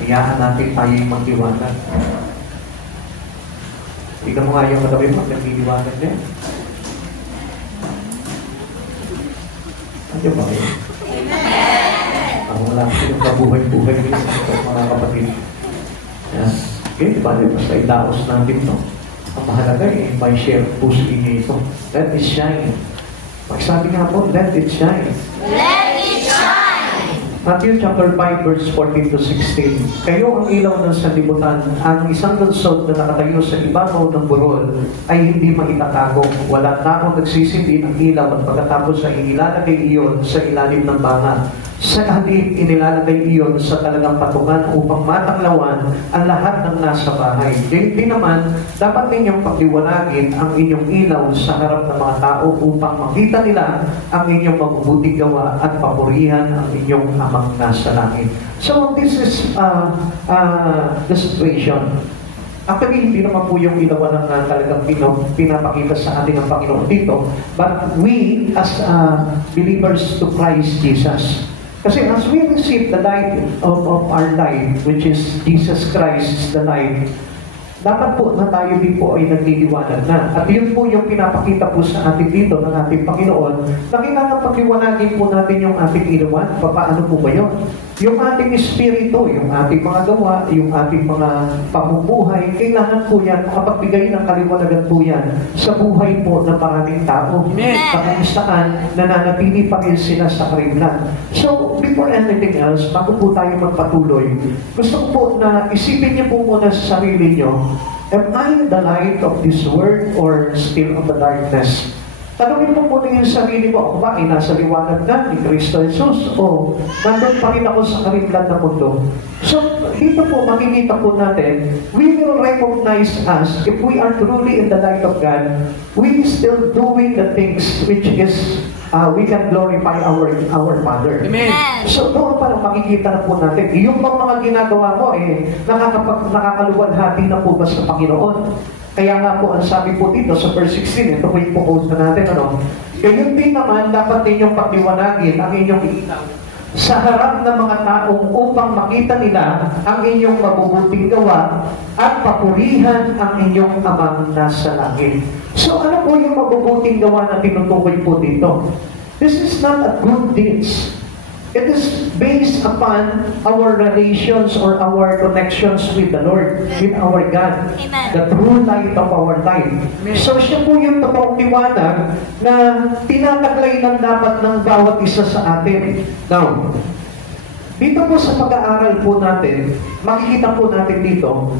Hayaan natin tayong magdiwanag. Tingnan mo nga yung katabi mo, nagdidiwanag na yan. Ano ba yun? Ang wala ko yung kabuhay-buhay nila mga kapatid. Yan. Okay, diba? Basta ilaos natin ito. Ang mahalaga may share puso inyo ito. Let it shine. Pagsabi nga po, let it shine. Let it shine! Matthew chapter 5 verse 14 to 16. Kayo ang ilaw ng sanlibutan. Ang isang lunsod na nakatayo sa ibabaw ng burol ay hindi maitatago. Walang tao nagsisindi ng ilaw at pagkatapos ay inilalagay iyon sa ilalim ng banga. Sa halip, inilalagay iyon sa talagang patungan upang matanglawan ang lahat ng nasa bahay. Hindi naman, dapat ninyong pagliwanagin ang inyong ilaw sa harap ng mga tao upang makita nila ang inyong mabubuting gawa at papurihan ang inyong amang nasa langit. So, this is the situation. Actually, hindi naman po yung ilawan ng talagang pinapakita sa atin ng Panginoon dito, but we as believers to Christ Jesus. Kasi as we receive the light of our life, which is Jesus Christ, the light, dapat po na tayo din po ay nagliliwanag na. At yun po yung pinapakita po sa atin dito ng ating Panginoon, na kailangan pagliwanagin po natin yung ating ilawan. Paano po ba yun? Yung ating espiritu, yung ating mga gawa, yung ating mga pamumuhay, kailangan po yan, makapagbigay ng kaliwanagan po yan sa buhay po ng maraming tao. Kung saan nananatili pa rin sila sa karimlan. So, before anything else, bago po tayo magpatuloy, gusto ko po na isipin niyo po muna sa sarili niyo, am I the light of this world or still of the darkness? Tanungin mo muna yung sarili mo, ako ba ay nasa liwanag na ni Kristo Jesus o nandun pa rin ako sa karimlan na mundo? So, dito po makikita po natin, we will recognize us if we are truly in the light of God, we still doing the things which is we can glorify our Father. Amen. So, doon parang makikita na po natin, yung mga ginagawa mo, nakakaluwalhati na po ba sa Panginoon? Kaya nga po, ang sabi po dito sa verse 16, ito po yung po-post na natin, Ganyan din naman, dapat ninyong pagliwanagin ang inyong ilaw sa harap ng mga taong upang makita nila ang inyong mabubuting gawa at papurihan ang inyong amang nasa langit. So, ano po yung mabubuting gawa na tinutukoy po dito? This is not a good deeds. It is based upon our relations or our connections with the Lord, with our God, Amen. The true light of our life. So siya po yung totoong liwanag na tinataglay ng dapat ng bawat isa sa atin. Now, dito po sa pag-aaral po natin, makikita po natin dito,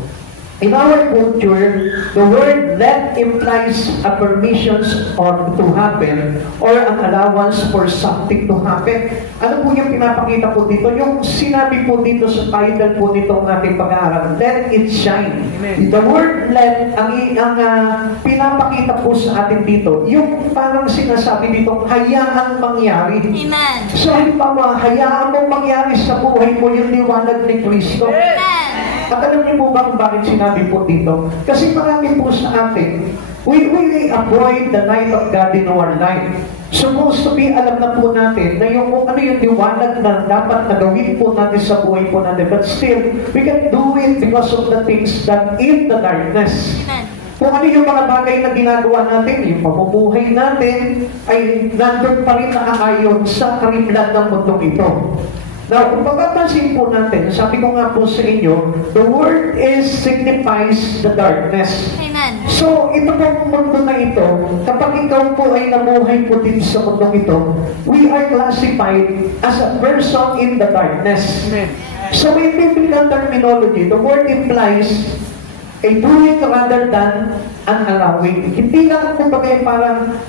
in our culture, the word let implies a permissions or to happen or an allowance for something to happen. Ano po yung pinapakita po dito? Yung sinabi po dito sa title po nito ng ating pag-aaral, let it shine. Amen. The word let, ang pinapakita po sa atin dito, yung parang sinasabi dito, hayaan mangyari. Amen. So, halimbawa, hayaan mong mangyari sa buhay mo yung liwanag ni Kristo. Amen. At alam niyo po ba kung bakit sinabi po dito? Kasi marami po sa atin, we really avoid the light of God in our life. Supposed to be, alam na po natin na yung ano yung liwanag na dapat na gawin po natin sa buhay po natin. But still, we can do it because of the things that in the darkness. Amen. Kung ano yung mga bagay na ginagawa natin, yung pamumuhay natin, ay nandun pa rin nakaayon sa karimlan ng mundong ito. Now, kung papapansin po natin, sabi ko nga po sa inyo, the word signifies the darkness. Amen. So, ito pong mundo na ito, kapag ikaw po ay namuhay po din sa mundong ito, we are classified as a person in the darkness. Amen. So, may biblical terminology, the word implies a doing rather than an allowing. Hindi lang kumbaga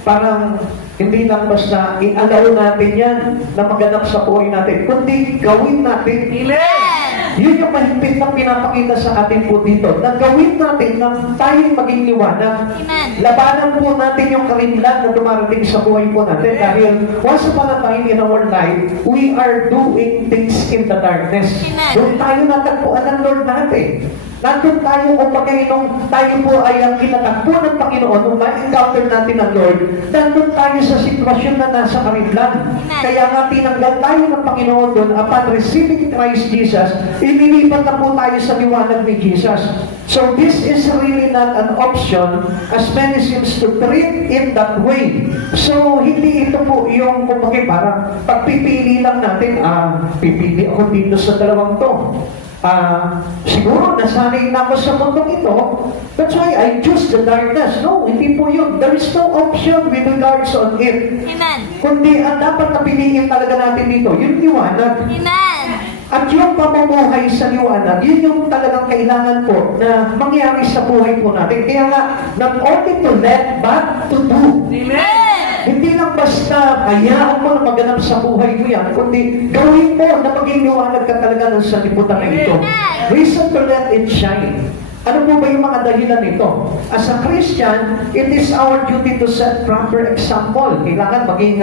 parang hindi lang basta i-allow natin yan na maganap sa buhay natin, kundi gawin natin. Amen. Yun yung mahigpit na pinapakita sa atin po dito, na gawin natin na tayo maging liwanag. Amen. Labanan po natin yung karimlan na dumarating sa buhay po natin. Dahil once upon a time in our life, we are doing things in the darkness. Amen. Doon tayo natagpuan ng Lord natin. Nandun tayo kung nung tayo po ay ang kinatagpo ng Panginoon, nung ma-encounter natin ang Lord, nandun tayo sa sitwasyon na nasa karimlan. Kaya nga tinanggal tayo ng Panginoon doon, upon receiving Christ Jesus, inilipat na po tayo sa liwanag ni Jesus. So this is really not an option, as many seems to treat in that way. So hindi ito po yung kumbaga parang pagpipili lang natin, pipili ako dito sa dalawang to. Siguro nasanay na ako sa mundong ito, that's why I choose the darkness. No, hindi po yun. There is no option with regards on it. Amen. Kundi ang dapat na piliin talaga natin dito, yung liwanag. Amen. At yung pamumuhay sa liwanag, yun yung talagang kailangan po na mangyari sa buhay po natin. Kaya nga, not only to let, but to do. Amen. Hindi lang basta hayaan mo na maganap sa buhay mo yan, kundi gawin mo na maging liwanag ka talaga ng sanlibutan na ito. Reason to let it shine. Ano po ba yung mga dahilan nito? As a Christian, it is our duty to set proper example. Kailangan maging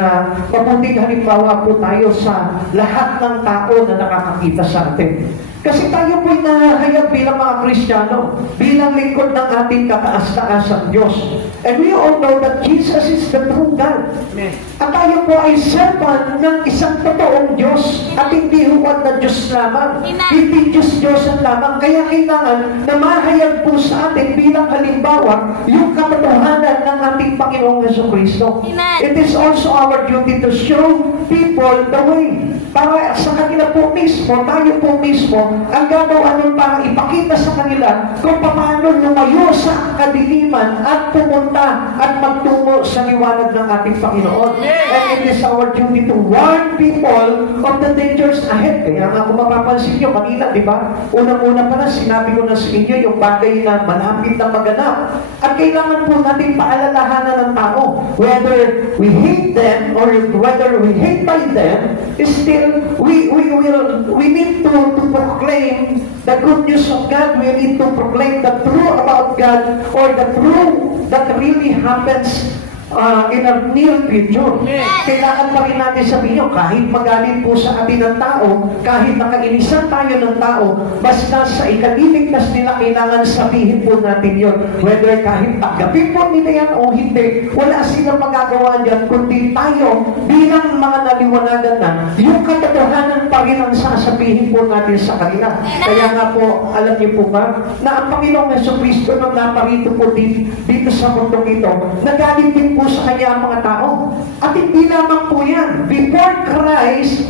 mabuting halimbawa po tayo sa lahat ng tao na nakakakita sa atin. Kasi tayo po'y nahahayag bilang mga Kristiyano, bilang lingkod ng ating kataas-taasang Diyos. And we all know that Jesus is the true God. Amen. At tayo po ay servant ng isang totoong Diyos at hindi huwag na Diyos lamang. Amen. Hindi Diyos-Diyosan lamang. Kaya kailangan na mahayag po sa atin bilang halimbawa yung katotohanan ng ating Panginoong Jesucristo. It is also our duty to show people the way. Para sa kanila po mismo, tayo po mismo, ang gagawa nun para ipakita sa kanila kung paano lumayo sa kadiliman at pumunta at magtungo sa liwanag ng ating Panginoon. And it is our duty to warn people of the dangers ahead. Kaya nga kung mapapansin nyo kanina, di ba? Unang-una pala, sinabi ko na sa inyo yung bagay na malapit na maganap. At kailangan po natin paalalahanan ng tao. Whether we hate them or whether we hate by them, still we need to proclaim the good news of God. We need to proclaim the truth about God, or the truth that really happens in our near future. Kailangan pa rin natin sabihin nyo, kahit magalit po sa atin ng tao, kahit nakainisan tayo ng tao, basta sa ikaliligtas nila, kailangan sabihin po natin yun. Whether kahit tanggapin po nila yan o hindi, wala silang magagawa dyan, kundi tayo, bilang mga naliwanagan na, yung katotohanan pa rin ang sasabihin po natin sa kanila. Kaya nga po, alam niyo po ba, na ang Panginoong Jesucristo nung naparito po dito sa mundong ito, nagalit din po sa kanya ang mga tao. At hindi lamang po yan. Before Christ,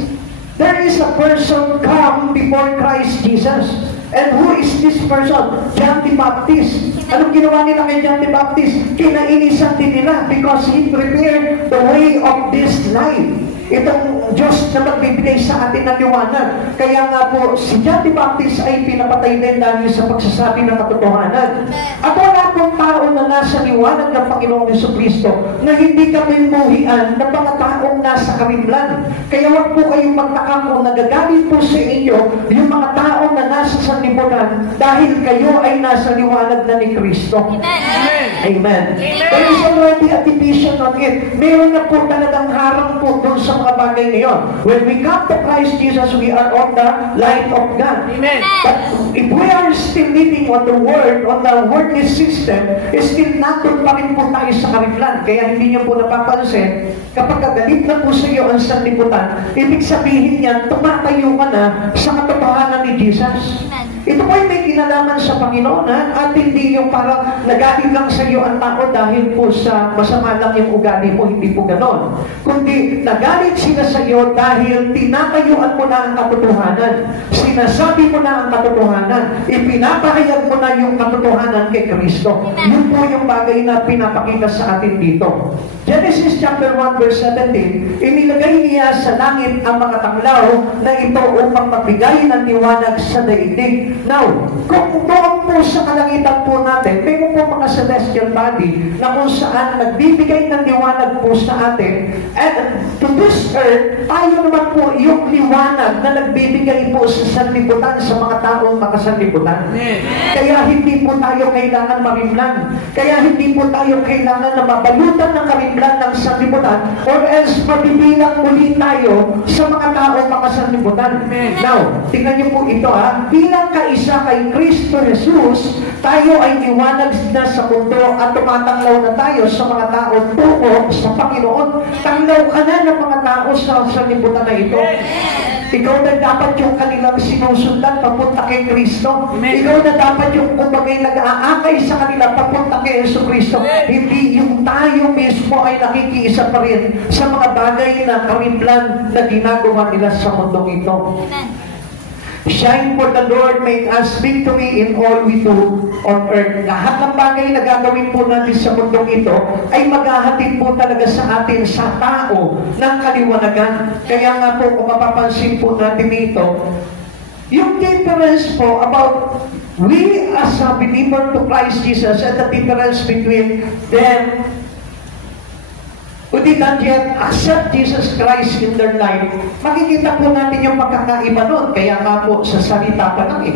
there is a person come before Christ Jesus. And who is this person? John the Baptist. Anong ginawa nila kay John the Baptist? Kinainisan din nila because he prepared the way of this life. Itong Diyos na magbibigay sa atin ng liwanag. Kaya nga po, si John the Baptist ay pinapatay din dahil sa pagsasabi ng katotohanan. At wala pong tao na nasa liwanag ng Panginoong Jesucristo na hindi kami muhian ng mga taong nasa karimlan. Kaya wag po kayong magtaka kung nagagalit po sa inyo yung mga taong na nasa sanlibutan dahil kayo ay nasa liwanag na ni Kristo. Amen. Amen. There is already a division on it. Meron na po talagang harang po doon sa mga bagay ngayon. When we come to Christ Jesus, we are on the light of God. Amen. But if we are still living on the worldly system, still nandun pa rin po tayo sa karimlan. Kaya hindi niyo po napapansin, kapag galit na po sa iyo ang sanlibutan, ibig sabihin niyan, tumatayo ka na sa katotohanan ni Jesus. Ito po ay may kinalaman sa Panginoon, at hindi yung parang nagalit lang sa iyo ang tao dahil po sa masama lang yung ugali mo, hindi po ganon. Kundi nagalit sila sa iyo dahil tinatayuan mo na ang katotohanan. Sinasabi mo na ang katotohanan. Ipinapahayag mo na yung katotohanan kay Kristo. Yun po yung bagay na pinapakita sa atin dito. Genesis chapter 1 verse 17, inilagay niya sa langit ang mga tanglaw na ito upang magbigay ng liwanag sa daigdig. Now, kung doon po po sa kalangitan po natin, meron po mga celestial body na kung saan nagbibigay ng liwanag po sa atin. And to this earth, tayo naman po yung liwanag na nagbibigay po sa sanlibutan, sa mga taong makasanlibutan. Kaya hindi po tayo kailangan marimlan. Kaya hindi po tayo kailangan na mabalutan ng karimlan ng sanlibutan, or else mabibilang muli tayo sa mga taong makasanlibutan. Now, tingnan niyo po ito bilang kaisa kay Kristo Jesus, tayo ay liwanag na sa mundo at tumatanglaw na tayo sa mga taong tungo sa Panginoon. Tanglaw ka na ng mga tao sa sanlibutan na ito. Ikaw na dapat yung kanilang sinusundan papunta kay Kristo. Ikaw na dapat yung kumbagay nag-aakay sa kanila papunta kay Yesu Kristo. Hindi yung tayo mismo ay nakikiisa pa rin sa mga bagay na karimlan na ginagawa nila sa mundong ito. Shine for the Lord, make us speak to me in all we do on earth. Lahat ng bagay na gagawin po natin sa mundong ito ay maghahatid po talaga sa atin, sa tao, ng kaliwanagan. Kaya nga po, kung mapapansin po natin ito, yung difference po about we as a believer to Christ Jesus and the difference between them who did not yet accept Jesus Christ in their life, makikita po natin yung pagkakaiba nun. Kaya nga po, sa salita pa lang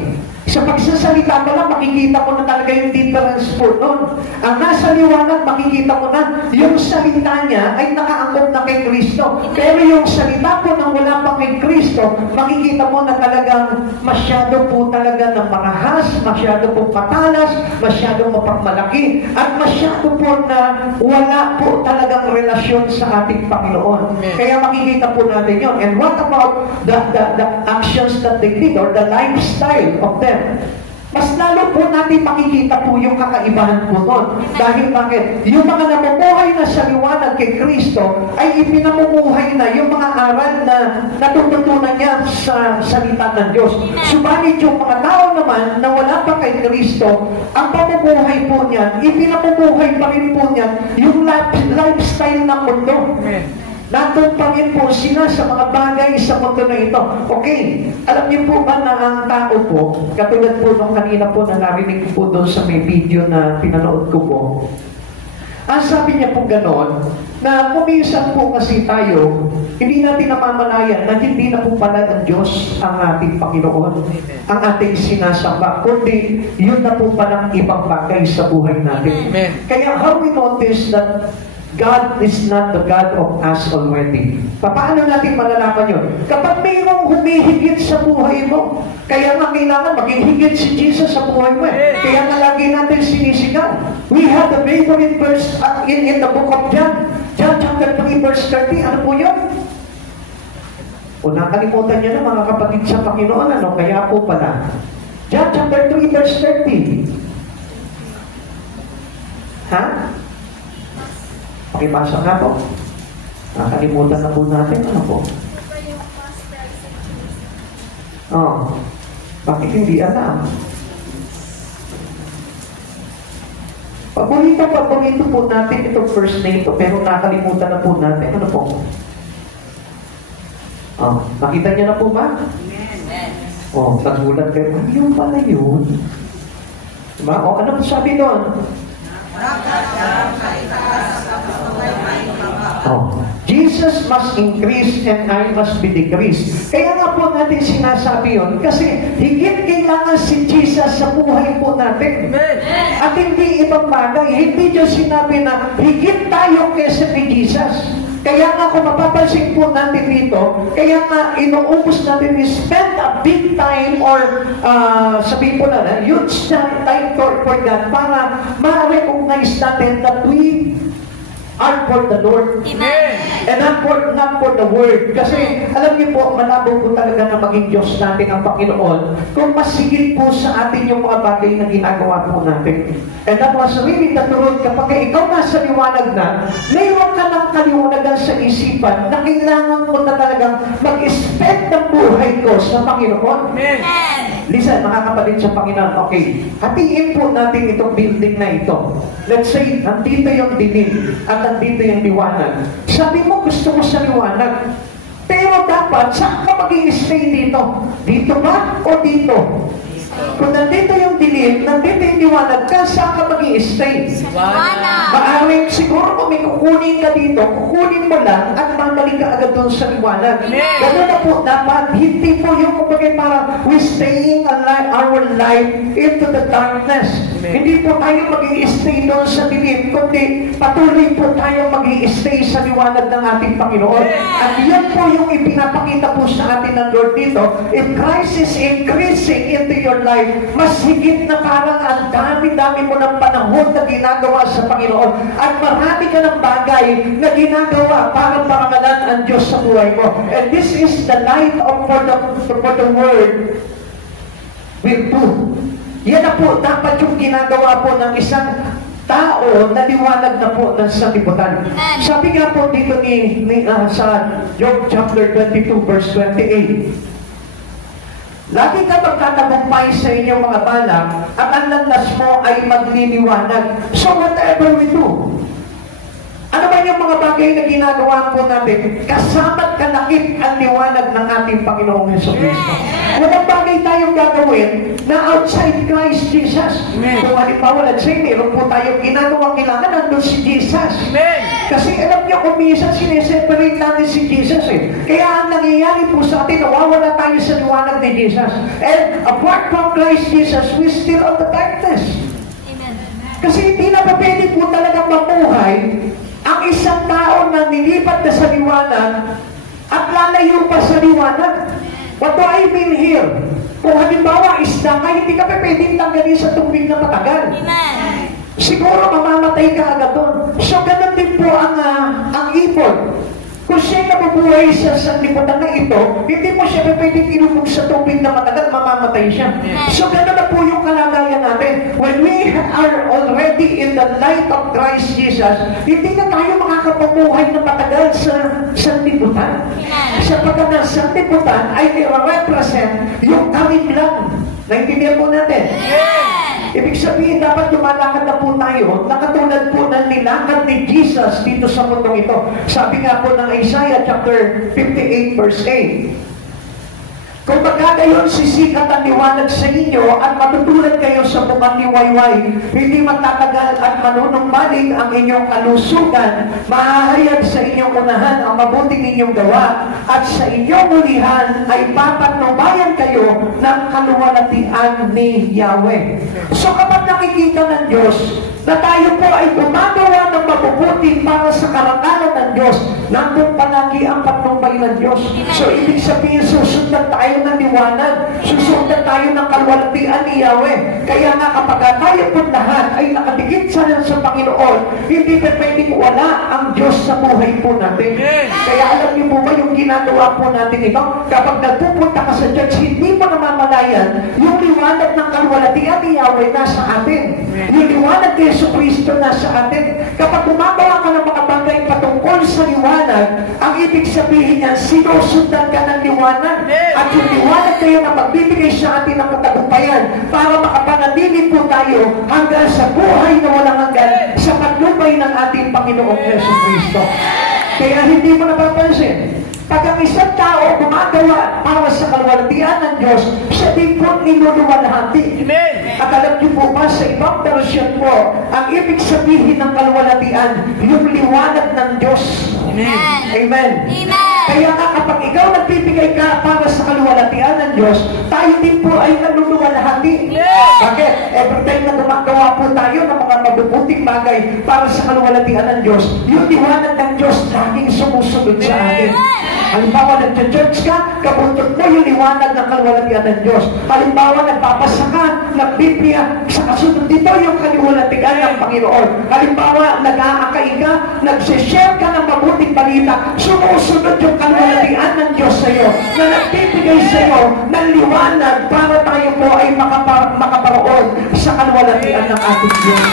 Sa pagsasalita pa lang, makikita mo na talaga yung difference po nun. Ang nasa liwanag, makikita mo na yung salita niya ay nakaangkop na kay Kristo. Pero yung salita po nang wala pa kay Kristo, makikita mo na talagang masyado po talaga na marahas, masyado po katalas, masyado mapagmalaki, at masyado po na wala po talagang relasyon sa ating Panginoon. Kaya makikita po natin yun. And what about the actions that they did or the lifestyle of them? Mas lalo po natin makikita po yung kakaibahan po doon. Dahil bakit? Yung mga namumuhay na sa liwanag kay Kristo ay ipinamumuhay na yung mga aral na natututunan niya sa salita ng Diyos. Subalit yung mga tao naman na wala pa kay Kristo, ang pamumuhay po niya, ipinamumuhay pa rin po niya yung lifestyle ng mundo. Nandun pa rin po sila sa mga bagay sa mundo na ito. Okay, alam niyo po ba na ang tao po, katulad po nung kanina po na narinig po doon sa may video na pinanood ko po, ang sabi niya po gano'n, na kuminsan po kasi tayo, hindi natin namamalayan na hindi na po pala ang Diyos ang ating Panginoon, ang ating sinasamba, kundi yun na po palang ibang bagay sa buhay natin. Kaya how we notice that God is not the God of us already. Paano natin malalaman yun? Kapag mayroong humihigit sa buhay mo, kaya nga kailangan maging higit si Jesus sa buhay mo. Kaya nga lagi natin sinisigaw. We have the favorite verse in the book of John. John chapter 3 verse 30. Ano po yun? O nakalimutan niyo na mga kapatid sa Panginoon, ano? Kaya po pala. John chapter 3 verse 30. Ha? Pakipasa nga po. Nakalimutan na po natin. Ano po? Oh. Bakit hindi alam? Paborito po natin itong first name to, pero nakalimutan na po natin. Ano po? Oh. Nakita niyo na po ba? Oh, nagulat kayo. Ano yun pala yun? Diba? O, ano po sabi doon? Oh. Jesus must increase and I must be decreased. Kaya nga po natin sinasabi yun kasi higit kailangan si Jesus sa buhay po natin. At hindi ibang bagay. Hindi Diyos sinabi na higit tayo kaysa kay Jesus. Kaya nga kung mapapansin po natin dito, kaya nga inuubos natin, we spend a big time or sabihin po na, huge time for God para ma-recognize natin that we are for the Lord. Amen. And not for the Word. Kasi alam niyo po, malabo po talaga na maging Diyos natin ang Panginoon kung masigit po sa atin yung mga bagay na ginagawa po natin. And that was really the truth. Kapag ikaw nasa liwanag na, mayroon ka ng kaliwanagan sa isipan na kailangan mo na talagang mag-spend ng buhay ko sa Panginoon. Amen. Listen, mga kapatid sa Panginoon, okay, hatiin po natin itong building na ito. Let's say, nandito yung dilim at nandito yung liwanag. Sabi mo, gusto mo sa liwanag. Pero dapat, saan ka mag-i-stay dito? Dito ba o dito? Kung nandito yung dilim, nandito yung liwanag ka, saan ka mag-i-stay? Liwanag. Maaring siguro kung may kukunin ka dito, kukunin mo lang at manggaling ka agad doon sa liwanag. Ganun na po dapat. Hindi po yung kumbaga parang we staying our life into the darkness. Hindi po tayo mag-i-stay doon sa dilim, kundi patuloy po tayo mag-i-stay sa liwanag ng ating Panginoon. At yan po yung ipinapakita po sa atin ng Lord dito. If Christ is increasing into your life, mas higit na parang ang dami-dami mo ng panahon na ginagawa sa Panginoon. At marami ka ng bagay na ginagawa para parangalan ang Diyos sa buhay mo. And this is the light of for the world will do. Yan na po dapat yung ginagawa po ng isang tao na liwanag na po ng sanlibutan. Sabi nga po dito sa Job chapter 22 verse 28, lagi ka magtatagumpay sa inyong mga balak at ang landas mo ay magliliwanag. So whatever we do, ano ba yung mga bagay na ginagawa po natin? Kasama't kalakip ang liwanag ng ating Panginoong Jesucristo. Walang bagay tayong gagawin na outside Christ Jesus. Kung halimbawa, let's say, meron po tayong ginagawang kailangan, nandun si Jesus. Kasi alam niyo, kung minsan sineseparate natin si Jesus eh. Kaya ang nangyayari po sa atin, nawawala tayo sa liwanag ni Jesus. And apart from Christ Jesus, we still on the darkness. Kasi hindi na pa pwede po talagang mamuhay ang isang tao na nilipat na sa liwanag at lalayo pa sa liwanag. What do I mean here? Kung halimbawa isda ka, hindi ka pa pwedeng tanggalin sa tubig na matagal. Siguro mamamatay ka agad doon. So ganun din po ang ipon. Kung siya nabubuhay sa sanlibutan na ito, hindi mo siya pwedeng ilubog sa tubig na matagal, mamamatay siya. So gano'n na po yung kalagayan natin. When we are already in the light of Christ Jesus, hindi na tayo makakapabuhay na matagal sa sanlibutan. Sapagkat ang sanlibutan ay nire-represent yung karimlan. Naintindihan po natin? Ibig sabihin, dapat lumalakad na po tayo na katulad po ng nilakad ni Jesus dito sa mundong ito. Sabi nga po ng Isaiah chapter 58 verse 8, kung magkagayon sisikat ang liwanag sa inyo at matutulad kayo sa bukang liwayway, hindi magtatagal at manunumbalik ang inyong kalusugan, mahahayag sa inyong unahan ang mabuting inyong gawa, at sa inyong ulihan ay papatnubayan kayo ng kaluwalhatian ni Yahweh. So kapag nakikita ng Diyos na tayo po ay gumagawa ng mabubuti para sa karangalan ng Diyos, nandun palagi ang patnubay ng Diyos. So ibig sabihin, susundan tayo ng liwanag, susundan tayo ng kaluwalhatian ni Yahweh. Kaya nga kapag tayo po lahat ay nakadikit sa Panginoon, hindi pa pwedeng wala ang Diyos sa buhay po natin. Kaya alam niyo po ba yung ginagawa po natin ito? Kapag nagpupunta ka sa church, hindi mo namamalayan yung liwanag ng kaluwalhatian ni Yahweh nasa atin. Yung liwanag ni Jesucristo nasa atin. Kapag gumagawa ka ng mga bagay patungkol sa liwanag, ang ibig sabihin niyan, sinusundan ka ng liwanag. At yung liwanag kayo na magbibigay sa atin ng katagumpayan para makapanatili po tayo hanggang sa buhay na walang hanggan sa patnubay ng ating Panginoong Jesucristo. Kaya hindi mo napapansin, pag ang isang tao gumagawa para sa kaluwalhatian ng Diyos, siya din po niluluwalhati. At alam niyo po ba, sa ibang version po, ang ibig sabihin ng kaluwalhatian, yung liwanag ng Diyos. Amen. Kaya nga kapag ikaw nagbibigay ka para sa kaluwalhatian ng Diyos, tayo din po ay naluluwalhati. Bakit? Every time na gumagawa po tayo ng mga mabubuting bagay para sa kaluwalhatian ng Diyos, yung liwanag ng Diyos laging sumusunod sa atin. Halimbawa, nag-church ka, kabuntot mo yung liwanag ng kaluwalhatian ng Diyos. Halimbawa, nagbabasa ka ng Biblia, sa kasunod dito yung kaluwalhatian ng Panginoon. Halimbawa, nag-aakay ka, nag-share ka ng mabuting balita, sumusunod yung kaluwalhatian ng Diyos sa iyo, na nagbibigay sa iyo ng liwanag para tayo po ay makaparoon sa kaluwalhatian ng ating Diyos.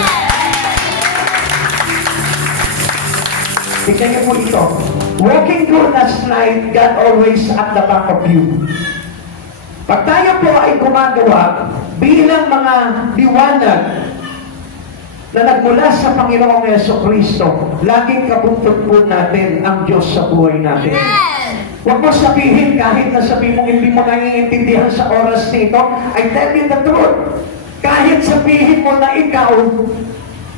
Tingnan niyo po ito. Walking through last night, God always at the back of you. Pag tayo po ay gumagawa bilang mga liwanag na nagmula sa Panginoong Jesucristo, laging kabuntot po natin ang Diyos sa buhay natin. Huwag mo sabihin, kahit na sabihin mo hindi mo naiintindihan sa oras nito, I tell you the truth. Kahit sabihin mo na ikaw,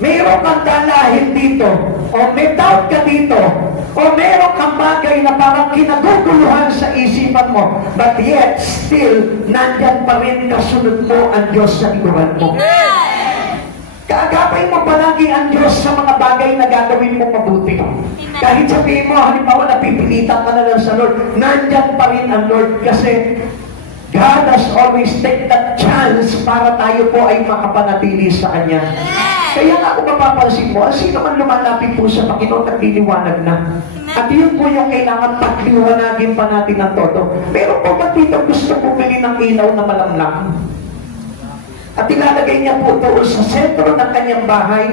mayroon kang dalahin dito, o may doubt ka dito, o mayroon kang bagay na parang kinaguguluhan sa isipan mo, but yet, still, nandyan pa rin kasunod mo ang Diyos sa likuran mo. Kaagapay mo palagi ang Diyos sa mga bagay na gagawin mo mabuti. Kahit sabihin mo, halimbawa napipilitan ka na lang sa Lord, nandyan pa rin ang Lord kasi God has always take that chance para tayo po ay makapanatili sa Kanya. Kaya nga kung mapapansin mo, sino man lumalapit po sa Panginoon, nagliliwanag na. At yun po yung kailangan pagliwanagin pa natin ng todo. Pero po ba dito gusto bumili ng ilaw na malamlang? At ilalagay niya po doon sa sentro ng kanyang bahay.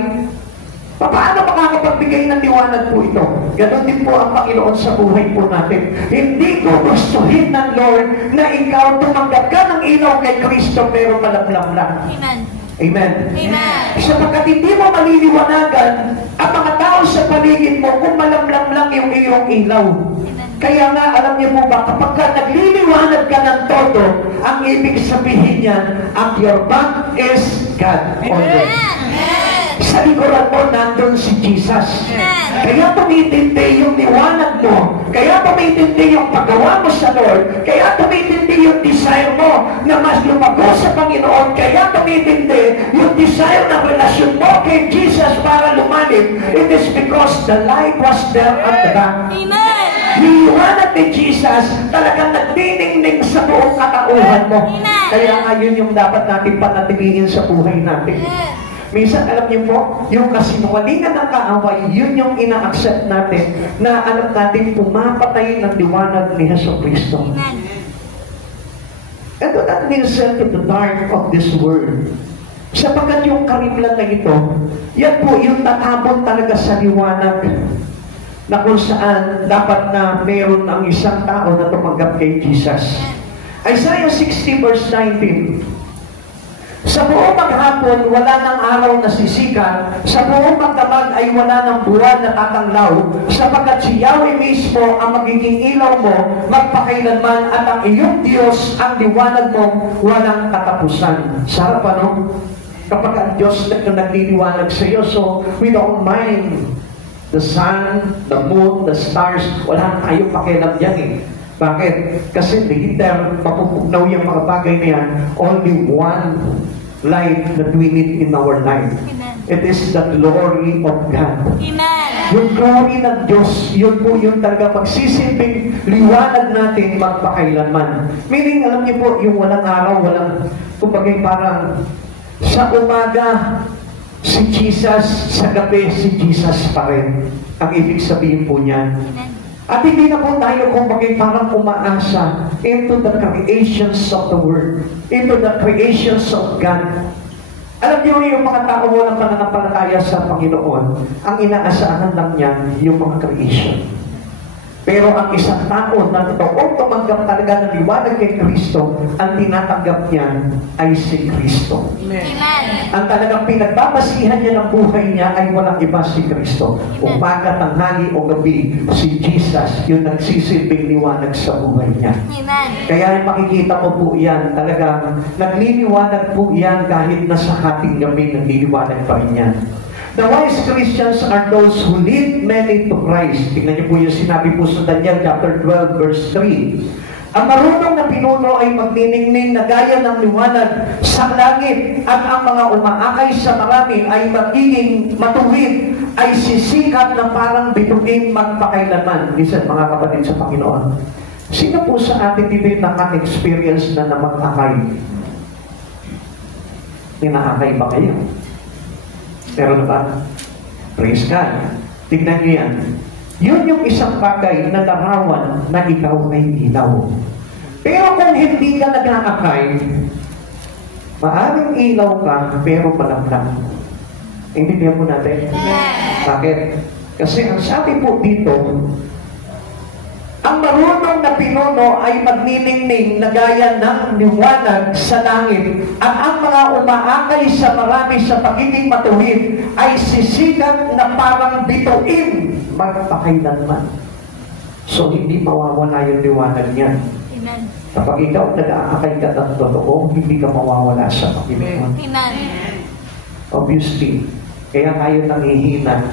Paano makakapagbigay ng liwanag po ito? Ganon din po ang Panginoon sa buhay po natin. Hindi ko gustuhin ng Lord na ikaw tumanggap ka ng ilaw kay Kristo pero malamlam lang. Amen. Amen. Amen. Sapagkat hindi mo maliliwanagan ang mga tao sa paligid mo kung malamlam lang yung iyong ilaw. Kaya nga, alam niyo po ba, kapag nagliliwanag ka ng todo, ang ibig sabihin niyan, at your back is God. Amen. Sa likuran mo, nandun si Jesus. Kaya tumitindi yung liwanag mo. Kaya tumitindi yung paggawa mo sa Lord. Kaya tumitindi yung desire mo na mas lumago sa Panginoon. Kaya tumitindi yung desire ng relasyon mo kay Jesus para lumalim. It is because the light was there at the back. Amen. Yung liwanag ni Jesus talagang nagniningning sa buong katauhan mo. Kaya nga yun yung dapat natin panatilihin sa buhay natin. Minsan, alam niyo po, yung kasinungalingan ng kaaway, yun yung ina-accept natin na alam natin pumapatay ng liwanag ni Jesucristo. And do not listen to the dark of this world. Sapagkat yung karimlan na ito, yan po yung tatabon talaga sa liwanag na kung saan dapat na meron ang isang tao na tumanggap kay Jesus. Isaiah 60 verse 19. Sa buong maghapon, wala ng araw na sisikat. Sa buong magdamag ay wala ng buwan na tatanglaw. Sapagkat si Yahweh mismo ang magiging ilaw mo, magpakailanman, at ang iyong Diyos ang liwanag mo, walang katapusan. Sarap ano? Kapag ang Diyos na nagliliwanag sa iyo, so we don't mind the sun, the moon, the stars, wala tayong pakialam yan eh. Bakit? Kasi later, mapupugnaw yung mga bagay na yan, only one light that we need in our life. Amen. It is the glory of God. Amen. Yung glory ng Diyos, yun po yung talaga magsisilbing liwanag natin magpakailanman. Meaning, alam niyo po, yung walang araw, walang, kumbaga parang sa umaga, si Jesus, sa gabi, si Jesus pa rin. Ang ibig sabihin po niyan. At hindi na po tayo kumbaga parang umaasa into the creations of the world, into the creations of God. Alam niyo yung mga tao mo ng pananampalataya sa Panginoon, ang inaasahan lang niya yung mga creation. Pero ang isang tao na totoong tumanggap talaga ng liwanag kay Kristo, ang tinatanggap niya ay si Kristo. Amen. Ang talagang pinagbabasihan niya ng buhay niya ay walang iba si Kristo. Umaga, tanghali o gabi, si Jesus yung nagsisilbing liwanag sa buhay niya. Amen. Kaya makikita mo po yan, talagang nagliliwanag po yan kahit nasa hating gabi, nagliliwanag pa rin yan. The wise Christians are those who lead many to Christ. Tingnan niyo po yung sinabi po sa Daniel chapter 12 verse 3. Ang marunong na pinuno ay magniningning na gaya ng liwanag sa langit, at ang mga umaakay sa marami ay magiging matuwid, ay sisikat na parang bituin magpakailanman. Listen, mga kapatid sa Panginoon, sino po sa atin dito yung naka-experience na mag-akay? Ninakakay ba kayo? Meron ba? Praise God. Tignan niyo yan. Yun yung isang bagay na larawan na ikaw ay ilaw. Pero kung hindi ka nag-aakay, maaaring ilaw ka, pero malamlam. Intindihan mo natin? Bakit? Kasi ang sabi po dito, ang marunong na pinuno ay magniningning na gaya ng liwanag sa langit, at ang mga umaakay sa marami sa pagiging matuwid ay sisikat na parang bituin magpakailanman. So, hindi mawawala yung liwanag niyan. Amen. Kapag ikaw nag-aakay ka ng totoo, hindi ka mawawala sa Panginoon. Amen. Obviously, kaya tayo nanghihina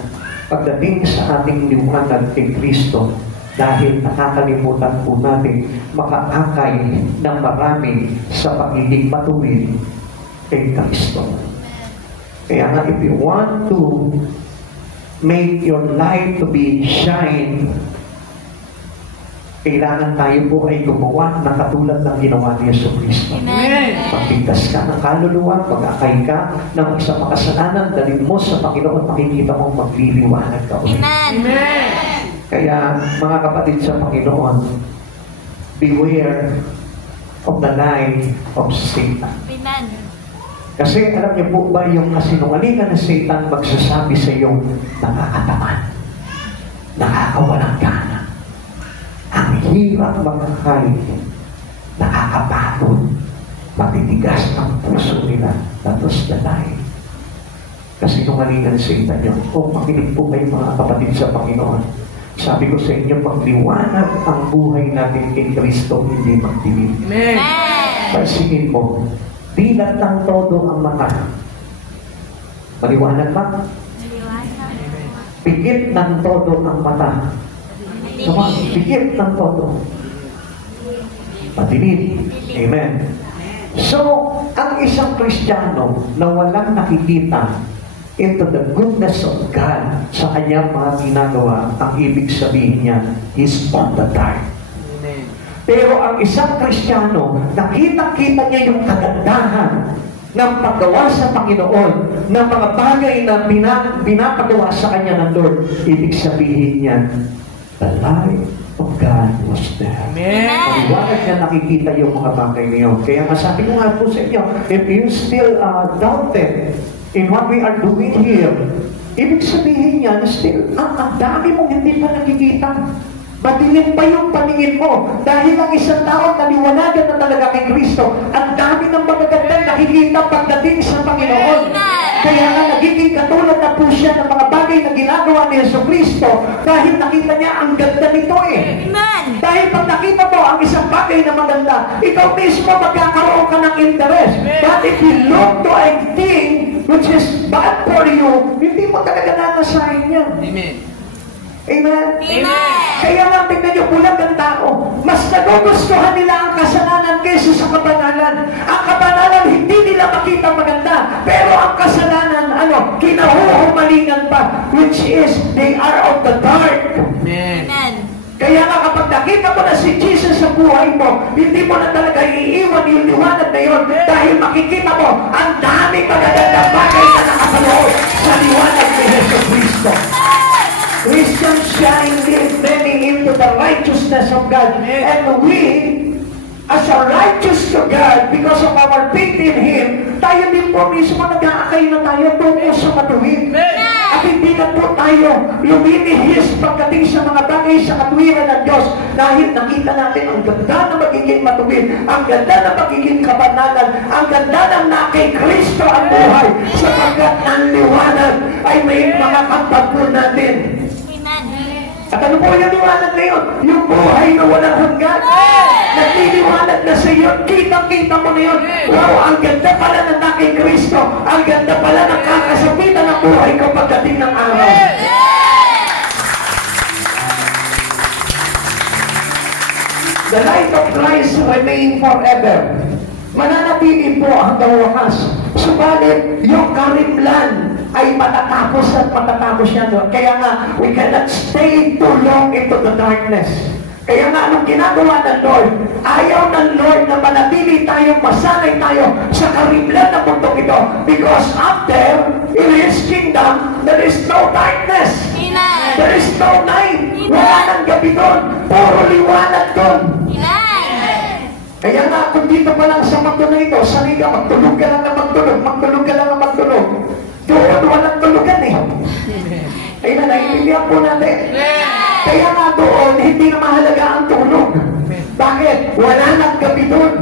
pagdating sa ating liwanag kay Kristo dahil nakakalimutan po natin makaakay ng marami sa pagiging matuwid kay Kristo. Kaya nga, if you want to make your life to be shine, kailangan tayo po ay gumawa na katulad ng ginawa ni Yesu Kristo. Amen. Pagpigtas ka ng kaluluwa, pag-akay ka ng isang makasalanan, dalhin mo sa Panginoon, makikita mong magliliwanag ka ulit. Amen. Kaya, mga kapatid sa Panginoon, beware of the lie of Satan. Amen. Kasi alam niyo po ba yung kasinungalingan ng Satan magsasabi sa iyo, nakakatamad, nakakawalang gana, ang hirap magkakay, nakakapagod, matitigas ang puso nila, that was the lie. Kasinungalingan ng Satan yun. Kung makinig po kayo mga kapatid sa Panginoon, sabi ko sa inyo, magliwanag ang buhay natin kay Kristo, hindi magdilim. Amen. Pansinin mo, dilat ng todo ang mata. Maliwanag ba? Pikit ng todo ang mata. Sama, pikit ng todo. Madilim. Amen. So, ang isang Kristiyano na walang nakikita into the goodness of God sa kanyang mga ginagawa, ang ibig sabihin niya, is on the dark. Pero ang isang Kristiyano, nakita-kita niya yung kagandahan ng paggawa sa Panginoon, ng mga bagay na pinapagawa sa kanya ng Lord. Ibig sabihin niya, the light of God was there. Amen. Paliwanag niya nakikita yung mga bagay niyo. Kaya nga sabi ko nga po sa inyo, if you still doubted in what we are doing here, ibig sabihin niya na still, ang dami mong hindi pa nakikita. Madilim pa yung paningin mo. Dahil ang isang tao naliwanagan na talaga kay Kristo, ang dami ng magagandang nakikita pagdating sa Panginoon. Kaya nga nagiging katulad na po siya ng mga bagay na ginagawa ni Yesu Kristo dahil nakita niya ang ganda nito eh. Amen. Dahil pag nakita mo ang isang bagay na maganda, ikaw mismo magkakaroon ka ng interest. But if you look to a thing which is bad for you, hindi mo talaga nanasahin yan. Amen. Amen? Amen. Kaya nga, tignan niyo, bulag ang tao. Mas nagugustuhan nila ang kasalanan kaysa sa kabanalan. Ang kabanalan, hindi nila makita maganda. Pero ang kasalanan, kinahuhumalingan pa. Which is, they are of the dark. Amen. Amen. Kaya nga, kapag nakita mo na si Jesus sa buhay mo, hindi mo na talaga iiwan yung liwanag na yun. Dahil makikita mo, ang daming magagandang bagay na nakapanood sa liwanag ni Yesu Kristo. Christians shine many into the righteousness of God. And we, as a righteous to God, because of our faith in Him, tayo din po mismo nag-aakay na tayo tungo sa matuwid. At hindi na po tayo luminihis pagdating sa mga bagay sa katwiran ng Diyos dahil nakita natin ang ganda na magiging matuwid, ang ganda na magiging kabanalan, ang ganda ng na kay Kristo ang buhay sapagkat ang liwanag ay may mga kapatid natin. At ano po yung liwanag na yun? Yung buhay na walang hanggan. Nagliliwanag na sa iyo. Kitang-kita mo na yun. Wow, ang ganda pala ng kay Kristo. Ang ganda pala ng kakasabitan ng buhay ko pagdating ng araw. The light of Christ remain forever. Mananatili po hanggang wakas. Subalit, yung karimlan ay matatapos at matatapos yan doon. Kaya nga, we cannot stay too long into the darkness. Kaya nga, anong ginagawa ng Lord? Ayaw ng Lord na manatili tayo, masanay tayo sa karimlan ng mundong ito. Because after, in His kingdom, there is no darkness. Amen. There is no night. Wala nang gabi doon. Puro liwanag doon. Kaya nga, kung dito pa lang sa mundo na ito, sanay ka, magtulog ka lang na magtulog, magtulog ka lang na magtulog. Doon, walang tulugan eh. Ay na, naiintindihan po natin. Kaya nga doon, hindi na mahalaga ang tulog. Bakit? Wala nang gabi doon.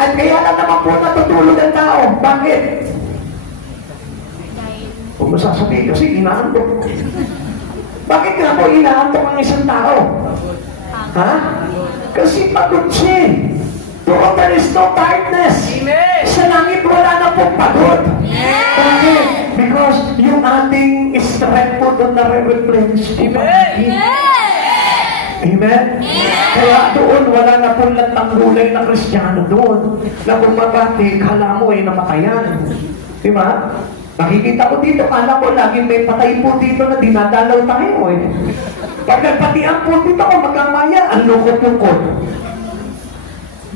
At kaya lang naman po natutulog ang tao. Bakit? Huwag mo sasabihin kasi inaantok. Bakit nga po inaantok ang isang tao? Ha? Kasi pagod siya. Doon there is no tiredness. Amen. Sa langit wala na pong pagod. Yes. Bakit? Because yung ating strength po doon na re-replenish po. Amen. Amen? Kaya doon wala na pong nagtanggulay na Kristiyano doon. Na bumabati, kala mo ay namatayan. Di ba? Nakikita ko dito, kala ko laging may patay po dito na dinadalaw tayo eh. Pag nagpatian po dito ko magkamaya, ang lukot-lukot.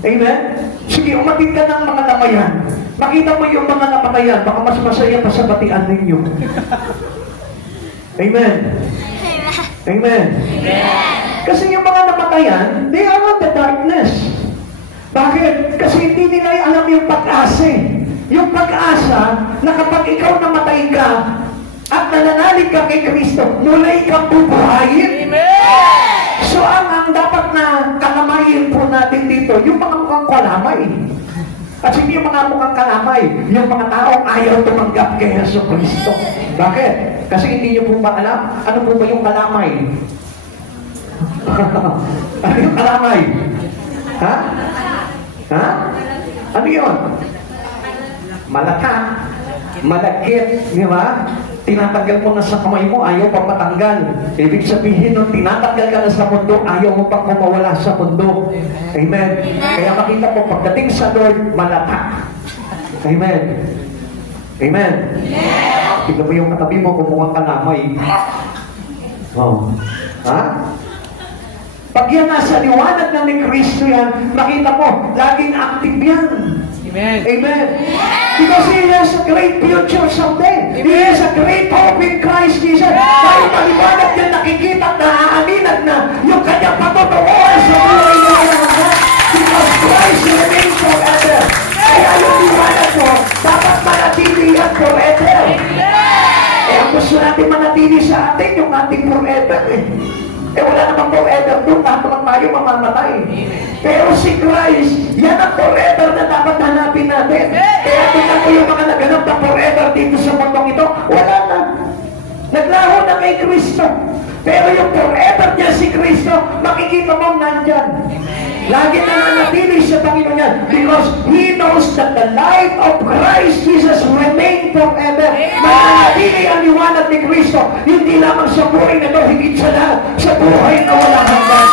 Amen? Sige, umatid ka ng mga namayan. Makita mo yung mga namatayan, baka mas masaya pa sa batian ninyo. Amen? Amen? Kasi yung mga namatayan, they are on the darkness. Bakit? Kasi hindi nila alam yung pag-asa. Yung pag-asa na kapag ikaw namatay ka at nananalig ka kay Kristo, muli kang bubuhayin. So ang dapat na kalamayin po natin dito, yung mga mukhang kalamay. At hindi yung mga mukhang kalamay, yung mga taong ayaw tumanggap kay Yesu Kristo. Bakit? Kasi hindi nyo po ba alam, ano po ba yung kalamay? Ano yung kalamay? Ha? Ha? Ano yun? Malata, malagkit, di ba? Tinatanggal mo na sa kamay mo, ayaw pang matanggal. Ibig sabihin nung tinatanggal ka na sa mundo, ayaw mo pang mawala sa mundo. Amen. Kaya makita mo, pagdating sa Lord, malata. Amen. Amen. Tignan mo yung katabi mo, kumukhang kalamay. Oh. Ha? Pag yan nasa liwanag na ni Kristo yan, makita mo, laging active yan. Amen. Amen. Because He has a great future someday. He has a great hope in Christ Jesus. Dahil maliwanag yan nakikita at naaaminag na yung kanyang patutuoan sa buhay niya. Because Christ remains forever. Kaya yung liwanag mo, dapat manatili yan forever. Eh, ang gusto natin manatili sa atin, yung ating forever eh. Eh wala namang forever doon, lahat tayo mamamatay. Pero si Christ, yan ang forever na dapat hanapin natin. Kaya tingnan ko yung mga naganap na forever dito sa mundong ito, wala na. Naglaho na kay Kristo. Pero yung forever niya si Kristo, makikita mo nandyan. Lagi na nanatili sa Panginoon yan. Because He knows that the life of Christ Jesus remain forever. Mananatili ang liwanag ni Kristo. Hindi lamang sa buhay na ito, higit sa lahat, sa buhay na wala hanggan.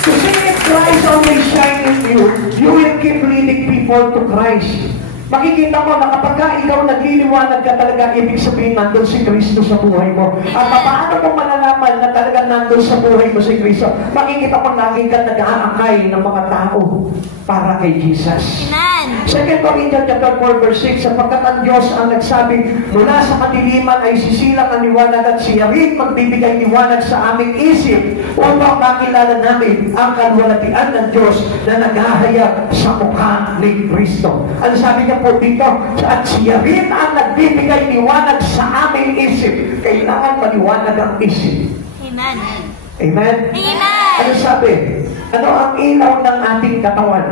To see if Christ always shine in you, you will keep leading people to Christ. Makikita mo na kapag ikaw nagliliwanag ka talaga, ibig sabihin nandun si Kristo sa buhay mo. At paano mo malalaman na talaga nandun sa buhay mo si Kristo? Makikita mo lagi ka nag-aakay ng mga tao para kay Jesus. Amen. 2 Corinthians chapter 4 verse 6, sapagkat ang Diyos ang nagsabi, mula sa kadiliman ay sisilang ang liwanag at siya rin magbibigay liwanag sa aming isip upang makilala namin ang kalwalatian ng Diyos na naghahayag sa mukha ni Kristo. Ang sabi niya po dito, at siya rin ang nagbibigay liwanag sa aming isip. Kailangan maliwanag ang isip. Amen. Amen? Amen. Ano sabi? Ano ang ilaw ng ating katawan?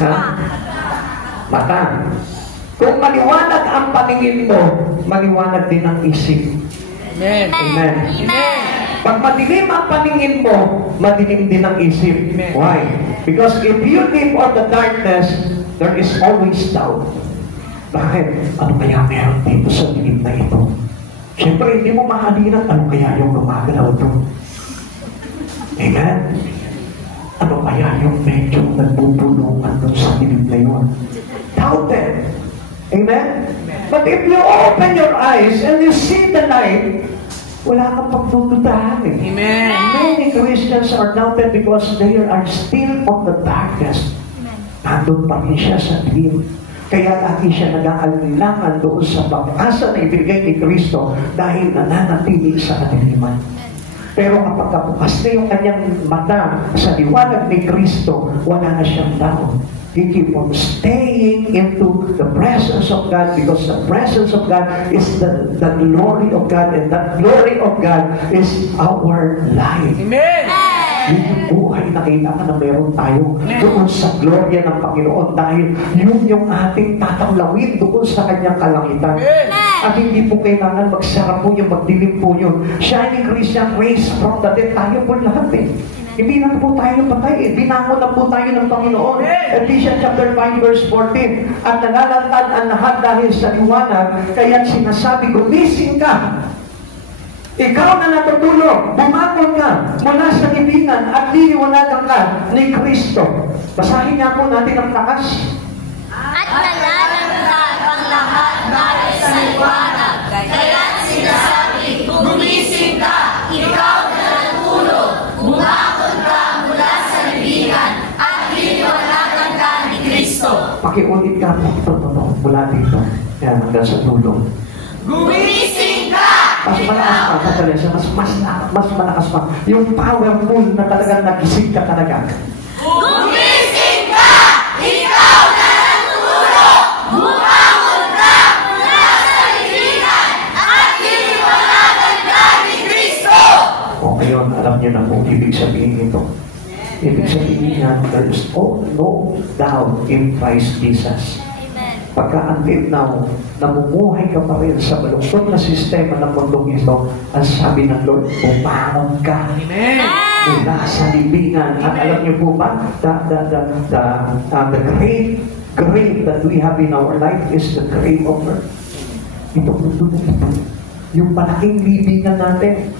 Ha? Mata. Kung maliwanag ang paningin mo, maliwanag din ang isip. Amen. Amen. Amen. Pag madilim ang paningin mo, madilim din ang isip. Amen. Why? Because if you live on the darkness, there is always doubt. Bakit? Ano kaya meron dito sa dilim na ito? Siyempre, hindi mo mahalinan ano kaya yung gumagalaw doon. Amen? Ano kaya yung medyo nagbubulungan doon sa dilim na yun? Doubted. Amen? But if you open your eyes and you see the light, wala kang pagdududahan eh. Amen. Many Christians are doubted because they are still on the darkness. Nandun pa rin siya sa dilim. Kaya lagi siya nag-aalinlangan doon sa pag-asa na ibigay ni Kristo dahil nananatili sa kadiliman. Pero kapag kabukas na yung kanyang mata sa liwanag ni Kristo, wala na siyang down. He keep on staying into the presence of God because the presence of God is the glory of God, and that glory of God is our life. Amen. Yun yung buhay na kailangan na meron tayo doon sa gloria ng Panginoon dahil yun yung ating tatanglawin doon sa kanyang kalangitan. At hindi po kailangan magsara po yung magdilim po yun. Shining Christian raised from the dead, tayo po lahat eh. Hindi na po tayo patay. Binangon na po tayo ng Panginoon. Ephesians chapter 5 verse 14. At nalalantad ang lahat dahil sa liwanag, kaya sinasabi, gumising ka. Ikaw na natutulog, bumangon ka mula sa libingan at liliwanagan ka ni Kristo. Basahin nga po natin ang takas. At nalalantad ang lahat dahil sa liwanag. Kaya sinasabi, gumising ka, ikaw na natulog, bumangon ka mula sa libingan at liliwanagan ka ni Kristo. Pakiulit ka po ito, mula dito. Yan, hanggang sa tulong. Gumising ka! Mas malakas pa sa talensya, mas malakas pa. Yung powerful na talagang nagising ka talaga. Gumising ka! Ikaw na natulog! Bumangon ka mula sa libingan at liliwanagan ka ni Kristo! O ngayon, alam niyo na kung ibig sabihin ito. Ibig sabihin niya, there is no doubt in Christ Jesus. Pagka until now, namumuhay ka pa rin sa malungkot na sistema ng mundong ito, ang sabi ng Lord, bumangon ka. Mula sa libingan. At alam niyo po ba, the great grave that we have in our life is the grave of earth. Ito mundo na ito. Yung malaking libingan natin.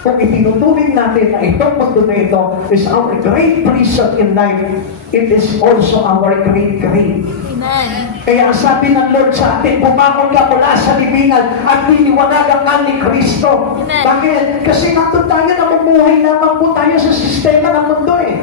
Kung itinuturing natin na itong mundo na ito is our great prison in life, it is also our great grave. Amen. Kaya ang sabi ng Lord sa atin, bumangon ka mula sa libingan at liliwanagan ka ni Kristo. Amen. Bakit? Kasi nandun tayo, namumuhay lamang po tayo sa sistema ng mundo eh.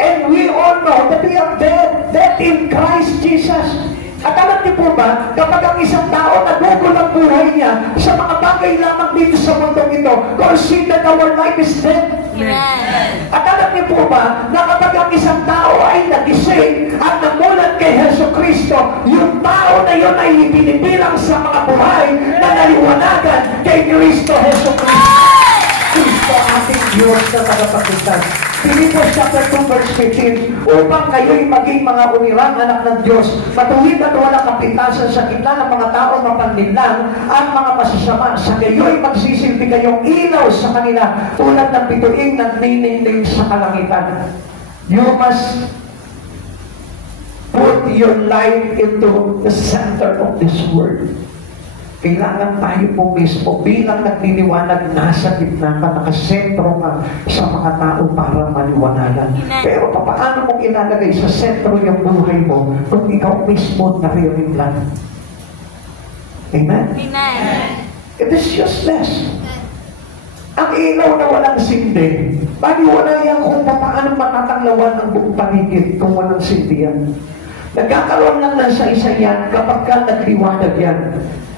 And we all know that we are dead in Christ Jesus. At alam niyo po ba, kapag ang isang tao nagugol ang buhay niya sa mga bagay lamang dito sa mundong ito, consider that our life is dead. Amen. At alam niyo po ba, na kapag ang isang tao ay nagising at namulat kay Heso Kristo, yung tao na yun ay ibinibilang sa mga buhay na naliwanagan kay Kristo Heso Kristo. Kristo ating Diyos na tagapagligtas. Pilipos chapter 2 verse 15, upang kayo'y maging mga unirang anak ng Diyos, matuwid at walang kapintasan sa gitna ng mga tao mapanlinlang at mga masasama, sa kayo'y magsisilbi kayong ilaw sa kanila, tulad ng bituing nagniningning sa kalangitan. You must put your life into the center of this world. Kailangan tayo po mismo bilang nagliliwanag, nasa gitna ka, nakasentro ka sa mga tao para maliwanagan. Pero paano mong ilalagay sa sentro yung buhay mo kung ikaw mismo nare-reglan? Amen? Amen. It is useless. Ang ilaw na walang sindi, wala yan kung paano matatanglawan ang buong paligid kung walang sindi yan. Nagkakaroon lang sa isa yan kapag ka nagliwanag yan.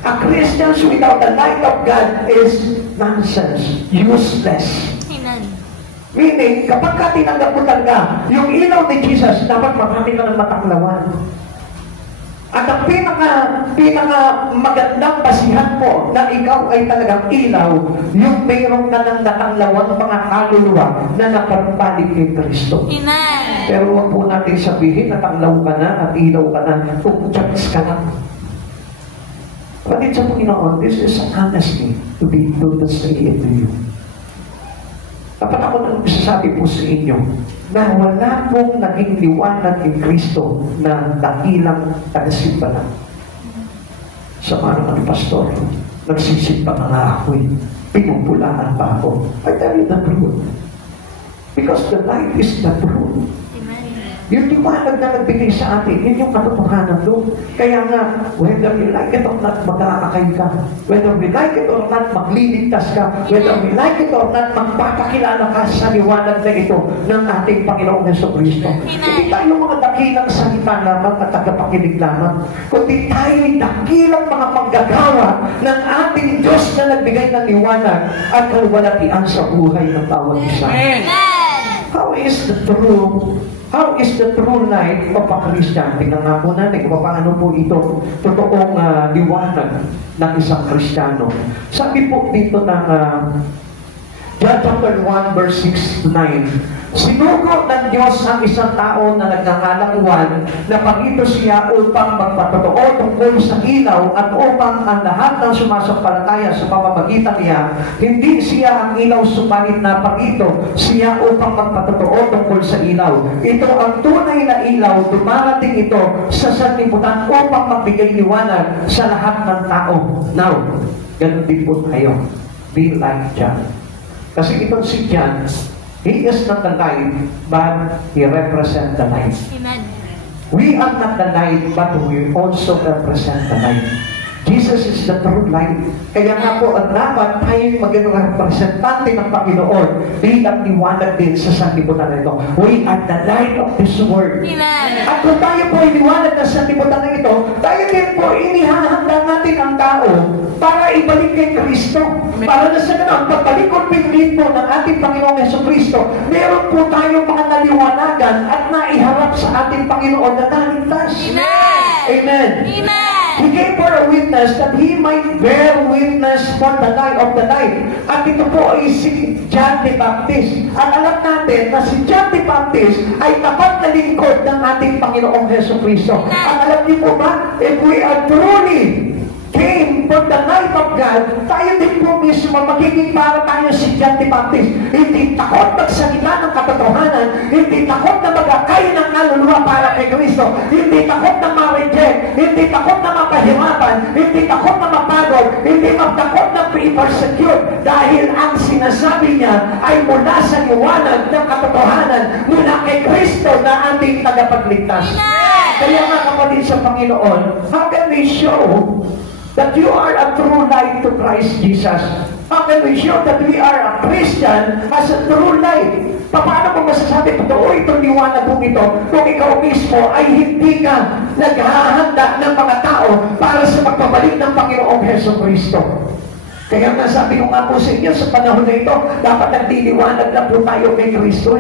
A Christian without the light of God is nonsense, useless. Amen. Meaning, kapag ka tinanggap mo talaga, yung ilaw ni Jesus, dapat marami ka ng mataklawan. At ang pinaka magandang basihan po na ikaw ay talagang ilaw, yung mayroong na ng natanglawang mga kaluluwa na napapalig kay Kristo. Amen. Pero huwag po natin sabihin, natanglaw ka na at ilaw ka na, kung judge ka lang. Kapatid sa Panginoon, this is honestly to say it to you. Dapat ako nang sasabi po sa inyo na wala pong naging liwanag ni Kristo na dakilang tagasimba lang. Sa mga naman, Pastor, nagsisimba na nga ako eh. Pinupulaan pa ako. I tell you the truth. Because the light is the truth. Yung liwanag na nagbigay sa atin, yun yung katotohanan doon. Kaya nga, whether you like it or not, mag-aakay ka. Whether we like it or not, magliligtas ka. Whether we like it or not, magpapakilala ka sa liwanag na ito ng ating Panginoong Jesucristo. Hindi tayo mga dakilang salita lamang at tagapakinig lamang, kundi tayo'y dakilang mga manggagawa ng ating Diyos na nagbigay ng liwanag at kaluwalhatian sa buhay ng bawat isa. How is the true light of a Christian? Tingnan nga po natin kung paano po ito totoong liwanag ng isang Kristiyano. Sabi po dito ng John chapter 1 verse 6-9, Sinugo ng Diyos ang isang tao na nagngangalakwan na pangito siya upang magpatotoo tungkol sa ilaw at upang ang lahat ng sumasampalataya sa pamamagitan niya, hindi siya ang ilaw subalit na pangito siya upang magpatotoo tungkol sa ilaw. Ito ang tunay na ilaw, dumarating ito sa sanlibutan upang magbigay liwanag sa lahat ng tao. Now, ganun din po tayo. Be like John. Kasi itong si John, he is not the light, but he represents the light. Amen. We are not the light, but we also represent the light. Jesus is the true light. Kaya nga po, ang dapat tayong maging representante ng Panginoon bilang liwanag din sa sanlibutan na ito. We are the light of this world. Amen. At kung tayo po ay liwanag ng sanlibutan na ito, tayo din po inihahanda natin ang tao para ibalik kay Kristo. Para na sa ganun, pagbalik o pinlit po ng ating Panginoong Jesucristo, meron po tayong mga naliwanagan at naiharap sa ating Panginoon na naligtas. Amen. Amen. Amen. He gave for a witness that he might bear witness for the light of the light. At ito po ay si John the Baptist. At alam natin na si John the Baptist ay tapat na lingkod ng ating Panginoong Jesucristo. At alam niyo po ba, if we are truly came from the light of God, tayo din po mismo magiging para tayo si John the Baptist. Hindi takot magsalita ng katotohanan, hindi takot na magakay ng kaluluwa para kay Kristo, hindi takot na ma-reject, hindi takot na mapahirapan, hindi takot na mapagod, hindi magtakot na i-persecute, dahil ang sinasabi niya ay mula sa liwanag ng katotohanan mula kay Kristo na ating tagapagligtas. Kaya nga kapatid sa Panginoon, how can we show that you are a true light to Christ Jesus? How can we show that we are a Christian as a true light? Paano mo masasabi, totoo itong liwanag kong ito, kung ikaw mismo ay hindi ka naghahanda ng mga tao para sa magpabalik ng Panginoong Jesucristo? Kaya nga sabi ko nga po sa inyo, sa panahon na ito, dapat nagdiliwanag lang po tayo kay Kristo.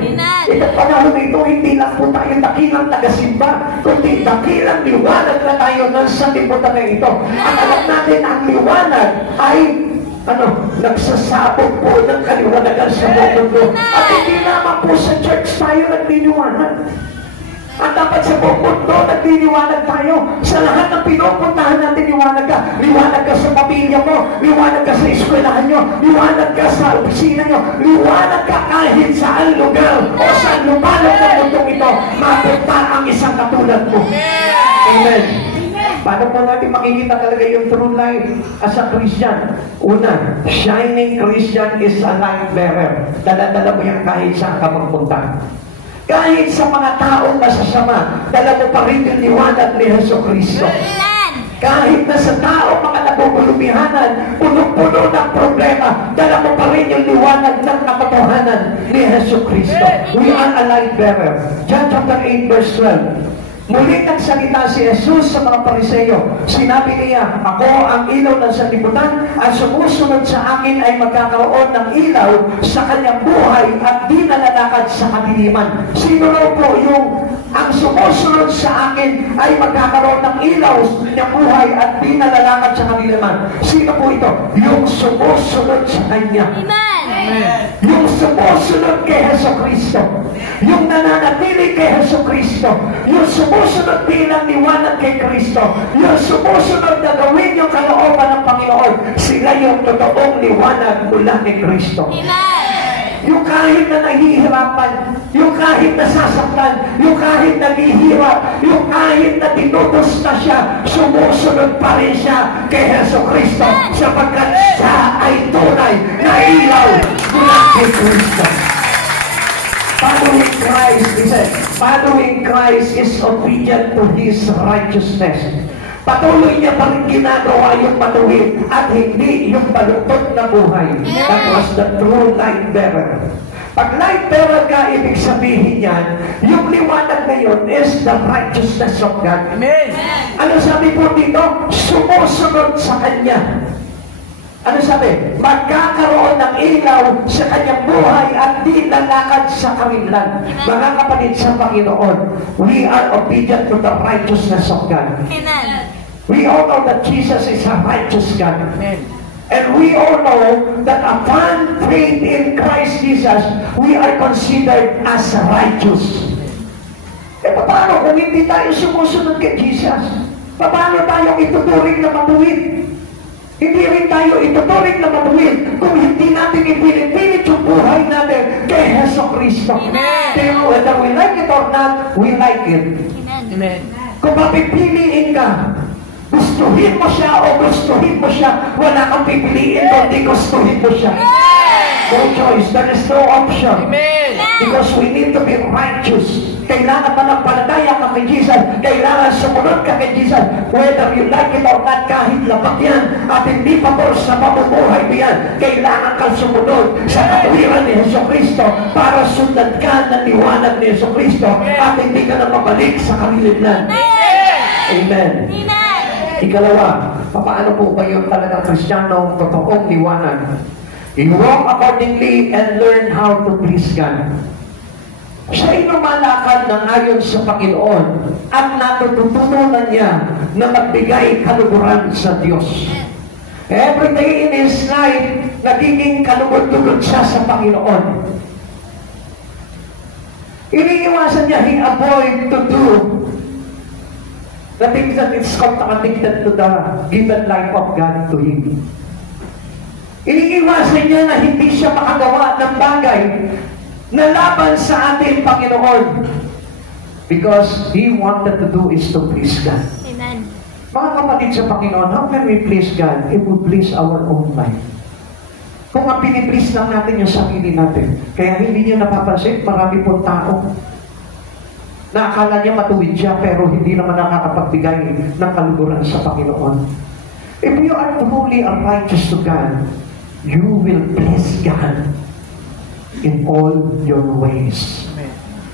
Itong panahon na ito, hindi lang po tayo dakilang tagasimba, kundi dakilang liwanag na tayo ng sanlibutan na ito. At alam natin, ang liwanag ay nagsasabog po ng kaliwanagan sa mundo. At hindi naman po sa church tayo nagliliwanag. At dapat sa buong mundo, nagliliwanag tayo. Sa lahat ng pinupuntahan natin, liwanag ka. Liwanag ka sa pamilya mo. Liwanag ka sa eskwelahan nyo. Liwanag ka sa opisina nyo. Liwanag ka kahit saan lugar o saan lumalog ng mundong ito. Mapunta ang isang katulad mo. Amen. Paano po natin makikita talaga yung true light as a Christian? Una, shining Christian is a light bearer. Dala-dala mo yan kahit saan ka magpunta. Kahit sa mga taong masasama, dala mo pa rin yung liwanag ni Jesucristo. Kahit na sa taong mga nagugulumihanan, punong-puno ng problema, dala mo pa rin yung liwanag ng katotohanan ni Jesucristo. We are a light bearer. John chapter 8 verse 12. Muli nagsalita si Jesus sa mga Pariseo. Sinabi niya, ako ang ilaw ng sanlibutan at sumusunod sa akin ay magkakaroon ng ilaw sa kanyang buhay at di nalalakad sa kadiliman. Sino raw po yung ang sumusunod sa akin ay magkakaroon ng ilaw sa kanyang buhay at di nalalakad sa kadiliman? Sino po ito? Yung sumusunod sa kanya. Amen. Yung sumusunod kay Jesucristo, yung nananatili kay Jesucristo, yung sumusunod bilang liwanag kay Kristo, yung sumusunod na gawin yung kalooban ng Panginoon, sila yung totoong liwanag mula kay Kristo. Yung kahit na nahihirapan, yung kahit nasasaktan, yung kahit naghihirap, yung kahit na tinutos na siya, sumusunod pa rin siya kay Jesucristo sapagkat siya ay tunay na ilaw mula kay Kristo. Following Christ, he said, following Christ is obedient to His righteousness. Patuloy niya pa rin ginagawa yung matuwid at hindi yung baluktot na buhay. That was the true light bearer. Pag light bearer ka, ibig sabihin yan, yung liwanag na yun is the righteousness of God. Amen. Ano sabi po dito? Sumusunod sa Kanya. Ano sabi? Magkakaroon ng ilaw sa kanyang buhay at di lalakad sa karimlan. Mga kapatid sa Panginoon, we are obedient to the righteousness of God. Amen. We all know that Jesus is a righteous God. Amen. And we all know that upon faith in Christ Jesus, we are considered as righteous. E paano kung hindi tayo sumusunod kay Jesus? Paano tayo ituturing na matuwid? Hindi rin tayo ituturing na matuwid kung hindi natin ipinipilit yung buhay natin kay Heso Kristo. Pero whether we like it or not, we like it. Amen. Kung mapipiliin ka, gustuhin mo siya o gustuhin mo siya, wala kang pipiliin kundi gustuhin mo siya. No choice. There is no option. Because we need to be righteous. Kailangan manampalataya ka kay Jesus. Kailangan sumunod ka kay Jesus. Whether you like it or not, kahit labak yan at hindi pabor sa pamumuhay mo yan, kailangan kang sumunod sa katuwiran ni Heso Kristo para sundan ka ng liwanag ni Heso Kristo at hindi ka na mabalik sa kalilimnan. Amen. Ikalawa, paano po ba yung talagang Kristiyano totoong liwanag? You walk accordingly and learn how to please God. Siya'y lumalakad ng ayon sa Panginoon at natututunan niya na magbigay kaluguran sa Diyos. Every day in his life, nagiging kalugod-lugod siya sa Panginoon. Iniiwasan niya, he avoid to do the things that is contradicted to the given life of God to him. Iniiwasan niya na hindi siya makagawa ng bagay na laban sa ating Panginoon. Because he wanted to do is to please God. Amen. Mga kapatid sa Panginoon, how can we please God if we please our own life? Kung ang piniplease lang natin yung sarili natin, kaya hindi niya napapansin, marami pong tao na akala niya matuwid siya pero hindi naman nakakapagbigay ng kaluguran sa Panginoon. If you are truly righteous to God, you will please God in all your ways.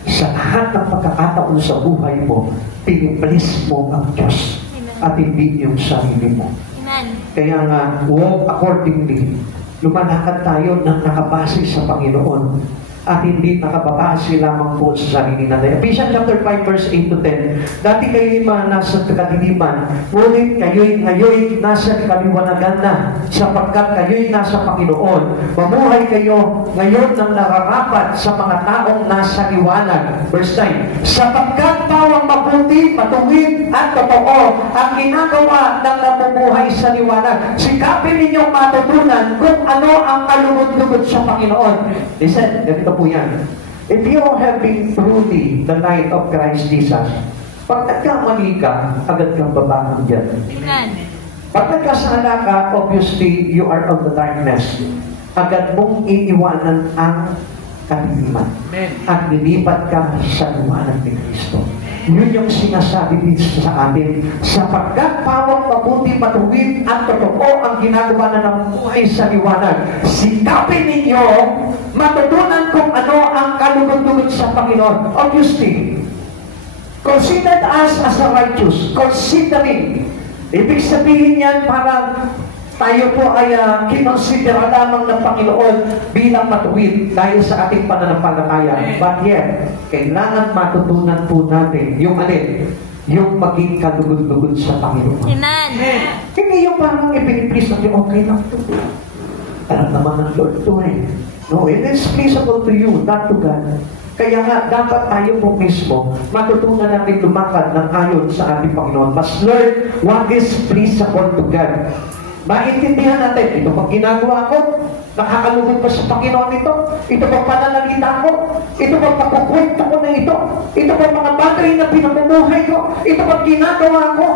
Sa lahat ng pagkakataon sa buhay mo, piniplease mo ang Diyos at hindi yung sarili mo. Amen. Kaya nga, walk accordingly. Lumalakad tayo na nakabase sa Panginoon at hindi nakababase lamang po sa sarili natin. Ephesians chapter 5 verse 8 to 10. Dati kayo'y nasa kadiliman, ngunit ngayon nasa kaliwanagan na, sapagkat kayo'y nasa Panginoon. Mamuhay kayo ngayon ng nararapat sa mga taong nasa liwanag. Verse 9. Sapagkat bawang mabuti, matuwid at totoo ang ginagawa ng namumuhay sa liwanag. Sikapin ninyong matutunan kung ano ang kalugod-lugod sa Panginoon. Listen, ganito po yan. If you have been truly the light of Christ Jesus, pag nagkamali ka, agad kang babangon dyan. Amen. Pag nagkasala ka, obviously, you are of the darkness. Agad mong iiwanan ang kalimitan. At lilipat ka sa liwanag ni Kristo. Yun yung sinasabi dito sa atin. Sapagkat pawang mabuti, matuwid at totoo ang ginagawa na ng buhay sa liwanag. Sikapin ninyo, matutunan kung ano ang kalugod-lugod sa Panginoon. Obviously, consider us as a righteous. Considering. Ibig sabihin yan parang tayo po ay kinonsidera lamang ng Panginoon bilang matuwid dahil sa ating pananampalataya. But yet, kailangan matutunan po natin yung alin, yung maging kalugod-lugod sa Panginoon. Amen. Hindi yung parang ipiniplease natin, okay lang ito. Alam naman ng Lord ito eh. No, it is pleasable to you, not to God. Kaya nga, dapat tayo po mismo matutunan natin lumakad ng ayon sa ating Panginoon. Mas learn what is pleasable to God. Maintindihan natin, ito pag ginagawa ko, nakakalugod pa sa Panginoon ito, ito pag pananalita ko, ito pag pagkukwento ko na ito pag mga bagay na pinamumuhay ko, ito pag ginagawa ko,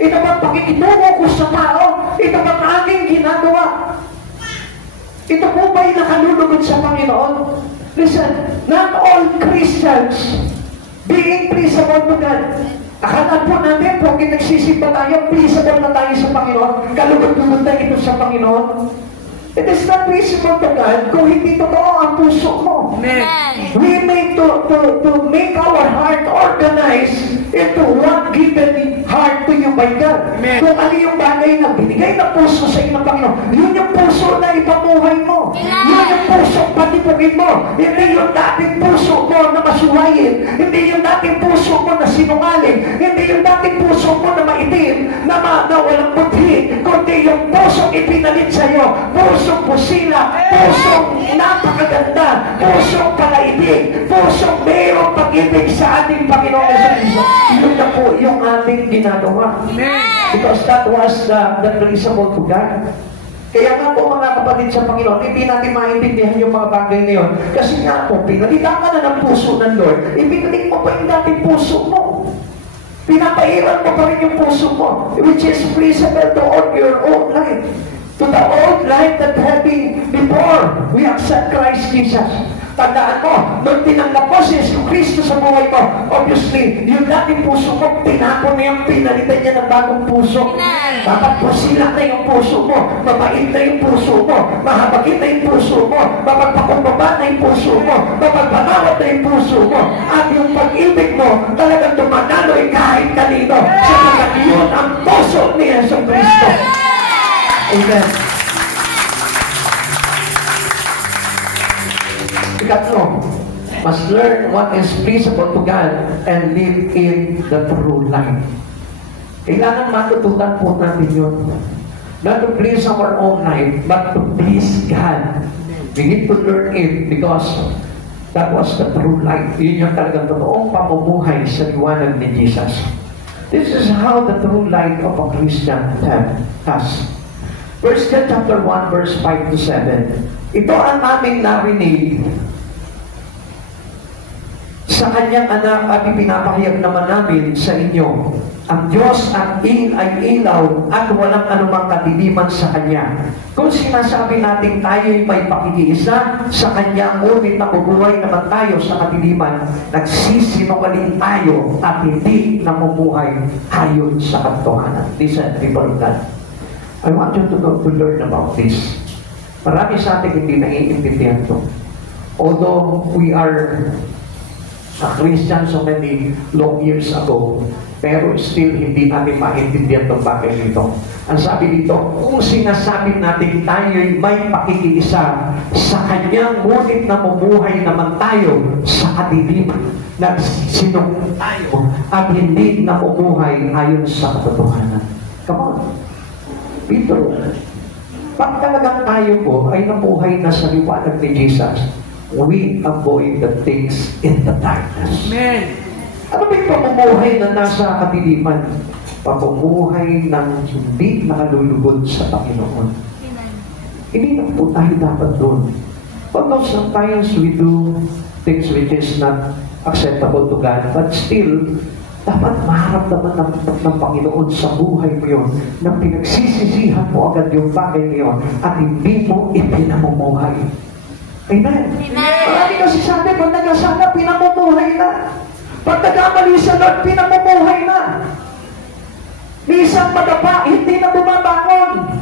ito pag pakikitungo ko sa tao, ito pag aking ginagawa. Ito po ba'y nakalulugod sa Panginoon? Listen, not all Christians being pleasable to God. Akala po natin, kung nagsisimba tayo, pleasable na tayo sa Panginoon, kalugod-lugod na ito sa Panginoon. It is not pleasable to God kung hindi totoo ang puso mo. Amen. We need to make our heart organized into what given heart to you by God. Amen. Kung ano yung bagay na binigay na puso sa inyo ng Panginoon, yun yung puso na ipamuhay mo. Amen. Yun yung puso patipugin mo. Hindi yung dating puso mo na masuwayin. Hindi yung dating puso mo na sinungaling. Hindi yung dating puso puso mo na maitim, na walang puti, kundi yung pusong ipinalit sa'yo, pusong pusila, pusong napakaganda, pusong palaibig, pusong mayroong pag-ibig sa ating Panginoon Jesucristo. Yun na po yung ating ginagawa. Because that was the principle to God. Kaya nga po mga kapatid sa Panginoon, hindi natin maintindihan yung mga bagay na yun. Kasi nga po, pinalitan ka na ng puso ng Lord, ibinalik mo pa yung dating puso mo. Pinapairan mo pa rin yung puso mo, which is pleasable to all your own life. To the old life that had been before we accept Christ Jesus. Tandaan mo, nung tinanggap mo si Jesucristo sa buhay mo, obviously, yung dating puso mo, tinapon na yung pinalitan niya ng bagong puso. Dapat pusila na yung puso mo, mabait na yung puso mo, mahabagin na yung puso mo, mapagpakumbaba na yung puso mo, mapagbanawat na yung puso mo, at yung pag-ibig mo talagang tumanaloy kahit kanino, sapagkat yun ang puso ni Jesucristo. Amen. Ikatlo, must learn what is pleasable to God and live in the true life. Kailangan matutunan po natin yun. Not to please our own life, but to please God. We need to learn it because that was the true life. Yun yung talagang totoong pamumuhay sa liwanag ni Jesus. This is how the true life of a Christian has. 1 John chapter 1 verse 5 to 7. Ito ang aming narinig sa kanyang anak at ipinapahayag naman namin sa inyo. Ang Diyos ay ilaw at walang anumang kadiliman sa Kanya. Kung sinasabi natin tayo'y may pakikiisa sa Kanya, ngunit nabubuhay naman tayo sa kadiliman, nagsisinungaling tayo at hindi namumuhay ayon sa katotohanan. Listen, people of God. I want you to learn about this. Marami sa atin hindi naiintindihan ito. Although we are a Christian so many long years ago, pero still hindi natin maintindihan itong bagay nito. Ang sabi dito, kung sinasabi natin tayo'y may pakikiisa sa Kanyang, ngunit namumuhay naman tayo sa kadiliman, nagsinungaling tayo at hindi namumuhay ayon sa katotohanan. Come on. Peter, pag talagang tayo po ay nabuhay na sa liwanag ni Jesus, we avoid the things in the darkness. Amen. Ano ba yung pamumuhay na nasa kadiliman? Pamumuhay ng hindi nakalulugod sa Panginoon. Hindi na po tayo dapat doon. Although sometimes we do things which is not acceptable to God, but still, dapat maharamdaman ng Panginoon sa buhay mo yun, na pinagsisisihan mo agad yung bagay mo yun, at hindi mo ipinamumuhay. Amen? Marami kasi sabi, pag nagasana, pinamumuhay na. Pag nagkamali sa Lord, pinamumuhay na. Minsan madapa, hindi na bumabangon.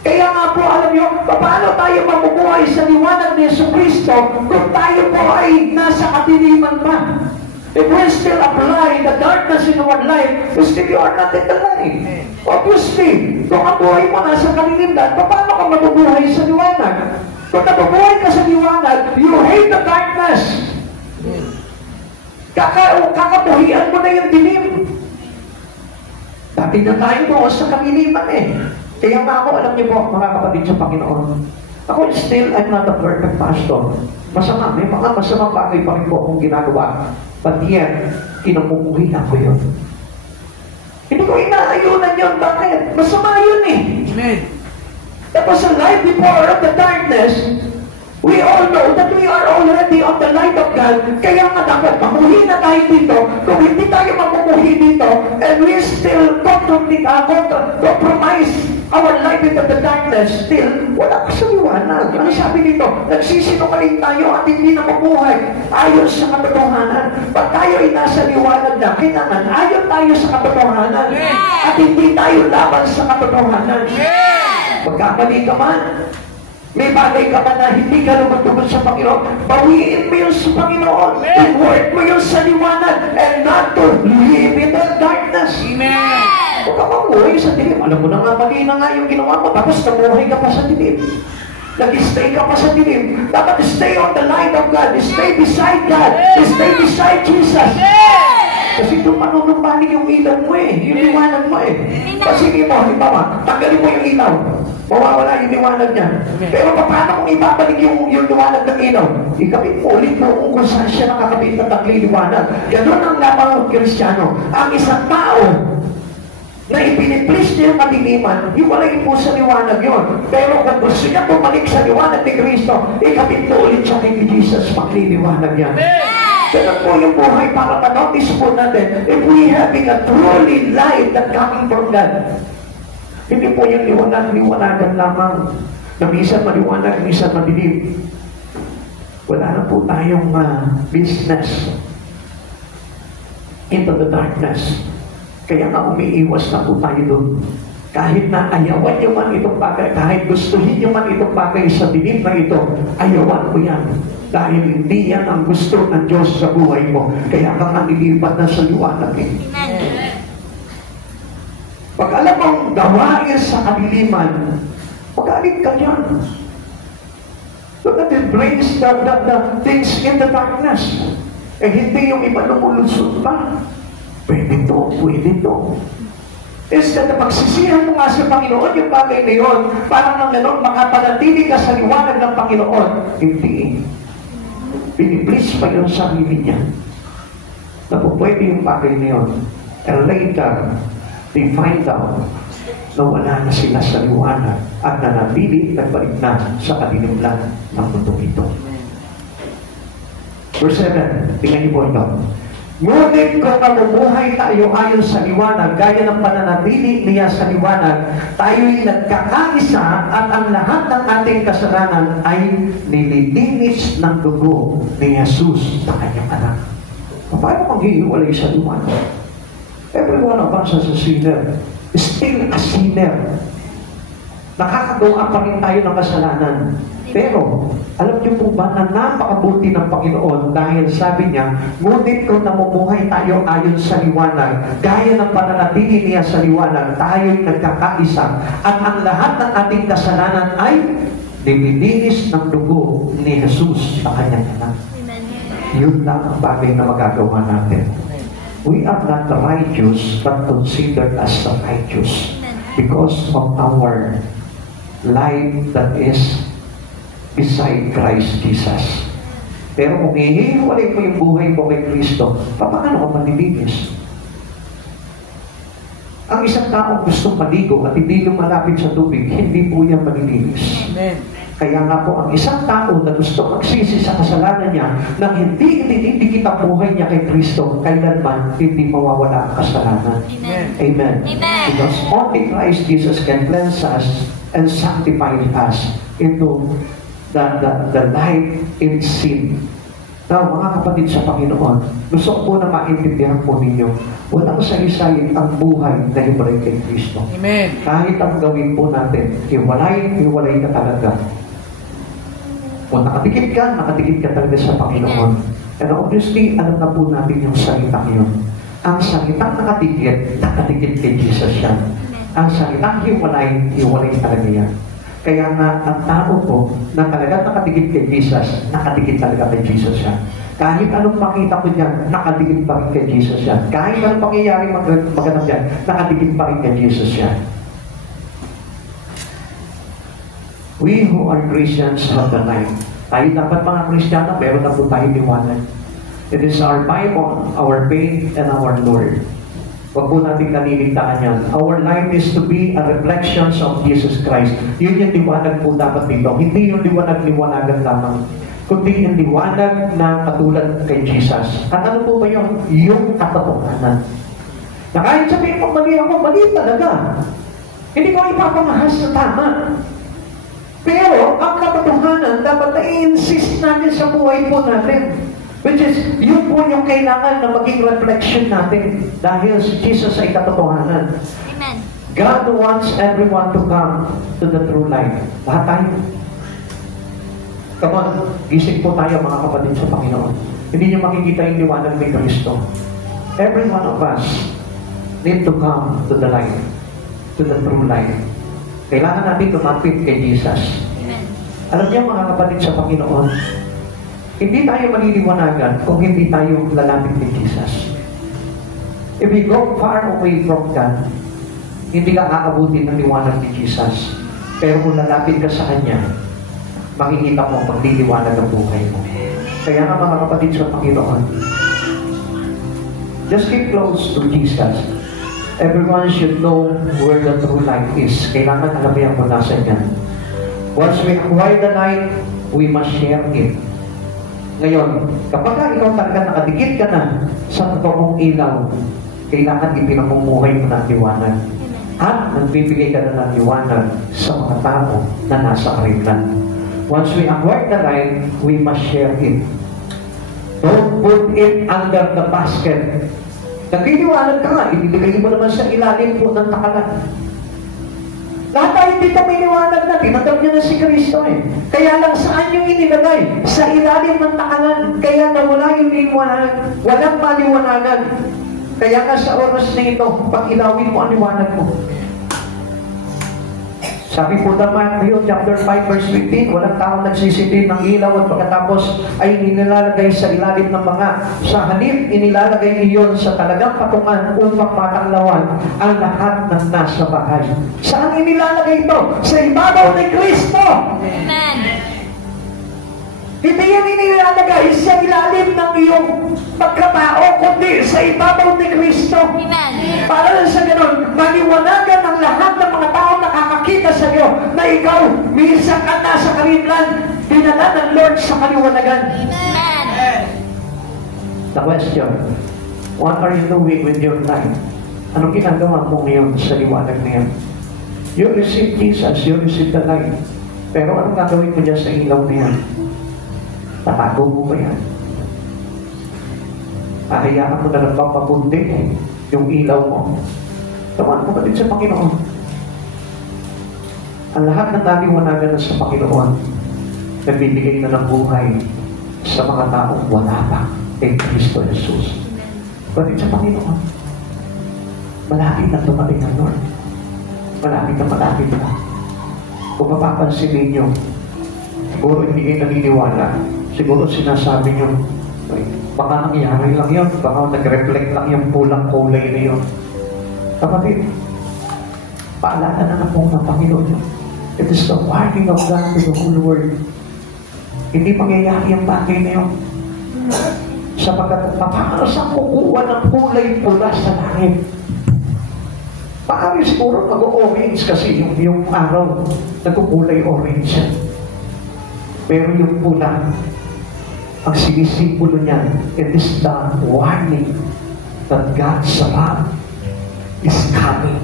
Kaya nga po, alam nyo, paano tayo mamumuhay sa liwanag ni Jesucristo kung tayo po ay nasa kadiliman pa? If we still apply the darkness in our life, still you are not in the light. Obviously, kung ang buhay mo nasa kadiliman, paano ka mabubuhay sa liwanag? Kung nabubuhay ka sa liwanag, you hate the darkness. Kakabuhian mo na yung dilim. Dati na tayo doon sa kadiliman eh. Kaya nga ako, alam niyo po, mga kapatid sa Panginoon, ako still, I'm not a perfect pastor. Masama, may mga masamang bagay pa rin po akong ginagawa. But yet, kinamumuhinan ko yun. Hindi ko inaayunan yun. Bakit? Masama yun eh. Amen. Tapos sa life before of the darkness, we all know that we are already on the light of God. Kaya nga dapat mamuhi na tayo dito. Kung hindi tayo mamumuhi dito, and we still compromise our life into the darkness, still, wala ka sa liwanag. Ano sabi dito? Nagsisinungaling tayo at hindi na mabuhay ayon sa katotohanan. Pag tayo ay nasa liwanag na, kailangan ayon tayo sa katotohanan at hindi tayo laban sa katotohanan. Pagkamali ka man, may bagay ka man na hindi ka lumagtugod sa Panginoon, bawiin mo yun sa Panginoon. I-work mo yun sa liwanag and not to live in the darkness. Amen. Huwag ka mamuhay sa dilim. Alam mo na nga, mali na nga yung ginawa mo, tapos namuhay ka pa sa dilim. Nag-stay ka pa sa dilim. Dapat stay on the light of God. Stay beside God. Stay beside Jesus. Kasi doon manunumpa mapapanig yung ilaw mo eh, yung liwanag mo eh. Kasi mo, halimbawa, tanggalin mo yung ilaw, mawawala yung liwanag niya. Pero paano kung ipapanig yung liwanag ng ilaw? Ikabit mo ulit mo kung saan siya nakakabit ng tagliwanag. Ganun ang lamang ng Kristiyano. Ang isang tao na ipiniplis niya yung kadiliman, iwalay po sa liwanag yun. Pero kung gusto niya bumalik sa liwanag ni Kristo, ikabit mo ulit siya kay Jesus, magliliwanag yan. Ganun po yung buhay para ma-notice po natin if we having a truly light that coming from God. Hindi po yung liwanagan lamang na minsan maliwanag, minsan madilim. Wala na po tayong business into the darkness. Kaya nga umiiwas na po tayo doon. Kahit na ayawan nyo man itong bagay, kahit gustuhin nyo man itong bagay sa dilim na ito, ayawan mo yan. Dahil hindi yan ang gusto ng Diyos sa buhay mo. Kaya ka nililipat na sa liwanag eh. Pag alam mong gawain sa kadiliman, magaling ka dyan. Look at it brings the things in the darkness. Eh hindi yung iba lumulunsod pa. Pwede to, pwede to. Instead na pagsisihan mo nga sa Panginoon yung bagay na yun, parang nang gano'n, makapanatili ka sa liwanag ng Panginoon. Hindi. Piniplis pa yung sarili niya. Na po pwede yung bagay na yun. And later, they find out na wala na sila sa liwanag at nanatili nagbalik na sa kadiliman ng mundo ito. Verse 7, tingnan niyo po ito. Ngunit kung namumuhay tayo ayon sa liwanag, gaya ng pananatili niya sa liwanag, tayo'y nagkakaisa at ang lahat ng ating kasalanan ay nililinis ng dugo ni Jesus na kanyang anak. Paano maghihiwalay sa liwanag? Every one of us as a sinner, still a sinner. Nakakagawa pa rin tayo ng kasalanan. Pero, alam niyo po ba na napakabuti ng Panginoon dahil sabi niya, ngunit kung namumuhay tayo ayon sa liwanag, gaya ng pananatili niya sa liwanag, tayo'y nagkakaisa at ang lahat ng ating kasalanan ay nililinis ng dugo ni Jesus sa kanyang anak. Yun lang ang bagay na magagawa natin. We are not righteous but considered as the righteous because of our life that is beside Christ Jesus. Pero kung ihiwalay mo yung buhay mo kay Kristo, paano ka malilinis? Ang isang taong gustong maligo at hindi lumalapit sa tubig, hindi po yan malilinis. Amen. Kaya nga po, ang isang tao na gusto magsisi sa kasalanan niya, nang hindi kita buhay niya kay Kristo, kailanman hindi mawawala ang kasalanan. Amen. Amen. Amen. Because only Christ Jesus can cleanse us and sanctify us into the life in sin. Now, mga kapatid sa Panginoon, gusto ko po na maintindihan po ninyo, walang saysay ang buhay na hiwalay kay Kristo. Amen. Kahit ang gawin po natin, hiwalay ka talaga. Kung nakadikit ka talaga sa Panginoon. And obviously, alam na po natin yung salitang yun. Ang salitang nakadikit kay Jesus yan. Ang salitang hiwalay talaga yan. Kaya nga, ang tao po na talaga nakadikit kay Jesus, nakadikit talaga kay Jesus yan. Kahit anong makita ko dyan, nakadikit pa rin kay Jesus yan. Kahit anong pangyayari magandang dyan, nakadikit pa rin kay Jesus yan. We who are Christians have the light. Tayo dapat mga Kristiyano, meron na po tayo liwanag. It is our Bible, our faith, and our Lord. Huwag po natin kaliligtaan yan. Our life is to be a reflection of Jesus Christ. Yun yung liwanag po dapat dito. Hindi yung liwanag-liwanagan lamang, kundi yung liwanag na katulad kay Jesus. At ano po ba yung katotohanan? Na kahit sabihin mo, mali ako, mali talaga. Hindi ko ipapangahas sa tama. Pero, ang katotohanan, dapat na-insist natin sa buhay po natin. Which is, yun po yung kailangan na maging reflection natin. Dahil si Jesus ay katotohanan. Amen. God wants everyone to come to the true light. Lahat tayo. Come on, gising po tayo mga kapatid sa Panginoon. Hindi niyo makikita yung liwanag ni Kristo. Every one of us need to come to the light. To the true light. Kailangan natin lumapit kay Jesus. Amen. Alam niyo mga kapatid sa Panginoon, hindi tayo maliliwanagan kung hindi tayo lalapit kay Jesus. If we go far away from God, hindi ka aabutin ng liwanag ni Jesus. Pero kung lalapit ka sa Kanya, makikita mo ang pagliliwanag ng buhay mo. Kaya nga mga kapatid sa Panginoon, just keep close to Jesus. Everyone should know where the true light is. Kailangan alamin mo nasa yan. Once we acquire the light, we must share it. Ngayon, kapag ikaw talaga nakadikit ka na sa totoong ilaw, kailangan ipinamumuhay mo ng liwanag. At nagbibigay ka na ng liwanag sa mga tao na nasa karimlan. Once we acquire the light, we must share it. Don't put it under the basket. Nagliliwanag ka nga, ibibigay mo naman sa ilalim po ng takalan. Lahat tayo dito may liwanag na, tinatawag niya na si Kristo eh. Kaya lang saan yung inilagay? Sa ilalim ng takalan. Kaya nawala yung liwanag, walang maliwanagan. Kaya nga sa oras na ito, pag-ilawin mo ang liwanag mo. Sabi po naman, Matthew chapter 5 verse 15, walang taong nagsisitin ng ilaw at pagkatapos ay inilalagay sa ilalim ng mga sa halip, inilalagay iyon sa talagang patungan upang matanglawan ang lahat ng nasa bahay. Saan inilalagay ito? Sa ibabaw ni Kristo! Amen. Hindi yan inilalagay sa ilalim ng iyong pagkatao, kundi sa ibabaw ni Kristo. Amen. Para sa ganun, maliwanagan ang lahat ng mga tao nakakakita sa iyo na ikaw, minsan ka nasa karimlan, dinala ng Lord sa kaliwanagan. Amen. The question, what are you doing with your life? Anong ginagawa mo ngayon sa liwanag na yan? You receive Jesus, you receive the light. Pero anong gagawin mo dyan sa ilaw na yan? Tatago mo ba yan? Ahayaan mo na nagpapapunti yung ilaw mo. Tamaan mo ka din sa Panginoon. Ang lahat ng naliwanagan na sa Panginoon, nagbibigay na ng buhay sa mga taong wala pa kay Kristo Jesus. Bakit sa Panginoon? Malapit na tumating ang Lord. Malapit na. Kung mapapansin ninyo, siguro hindi kayo naniniwala. Siguro sinasabi nyo, baka nangyari lang yun, baka nag-reflect lang yung pulang kulay na yun. Kapatid, paalala na po ng Panginoon yun. It is the warning of God to the whole world. Hindi mangyayari ang bagay na yun. Sapagkat paano sa kukuha ng kulay pula sa langit? Paano siguro mag-orange kasi yung araw, nagkukulay orange yan. Pero yung pula, ang sinisimbolo niyan, it is the warning that God's wrath is coming.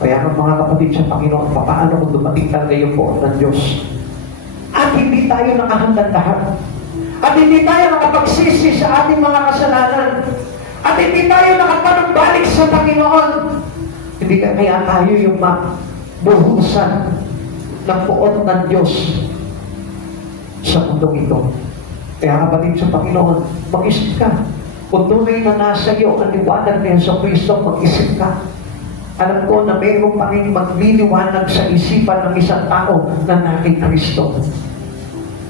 Kaya ng mga kapatid sa Panginoon, paano kung dumating talaga yung poon ng Diyos? At hindi tayo nakahanda lahat. At hindi tayo nakapagsisi sa ating mga kasalanan. At hindi tayo nakapanumbalik sa Panginoon. Hindi kaya tayo yung mabuhusan ng poon ng Diyos sa mundong ito. Kaya kapatid sa Panginoon, mag-isip ka. Kung tunay na nasa iyo ang liwanag ni Jesucristo, mag-isip ka. Alam ko na mayroong panging magliliwanag sa isipan ng isang tao na natin Kristo.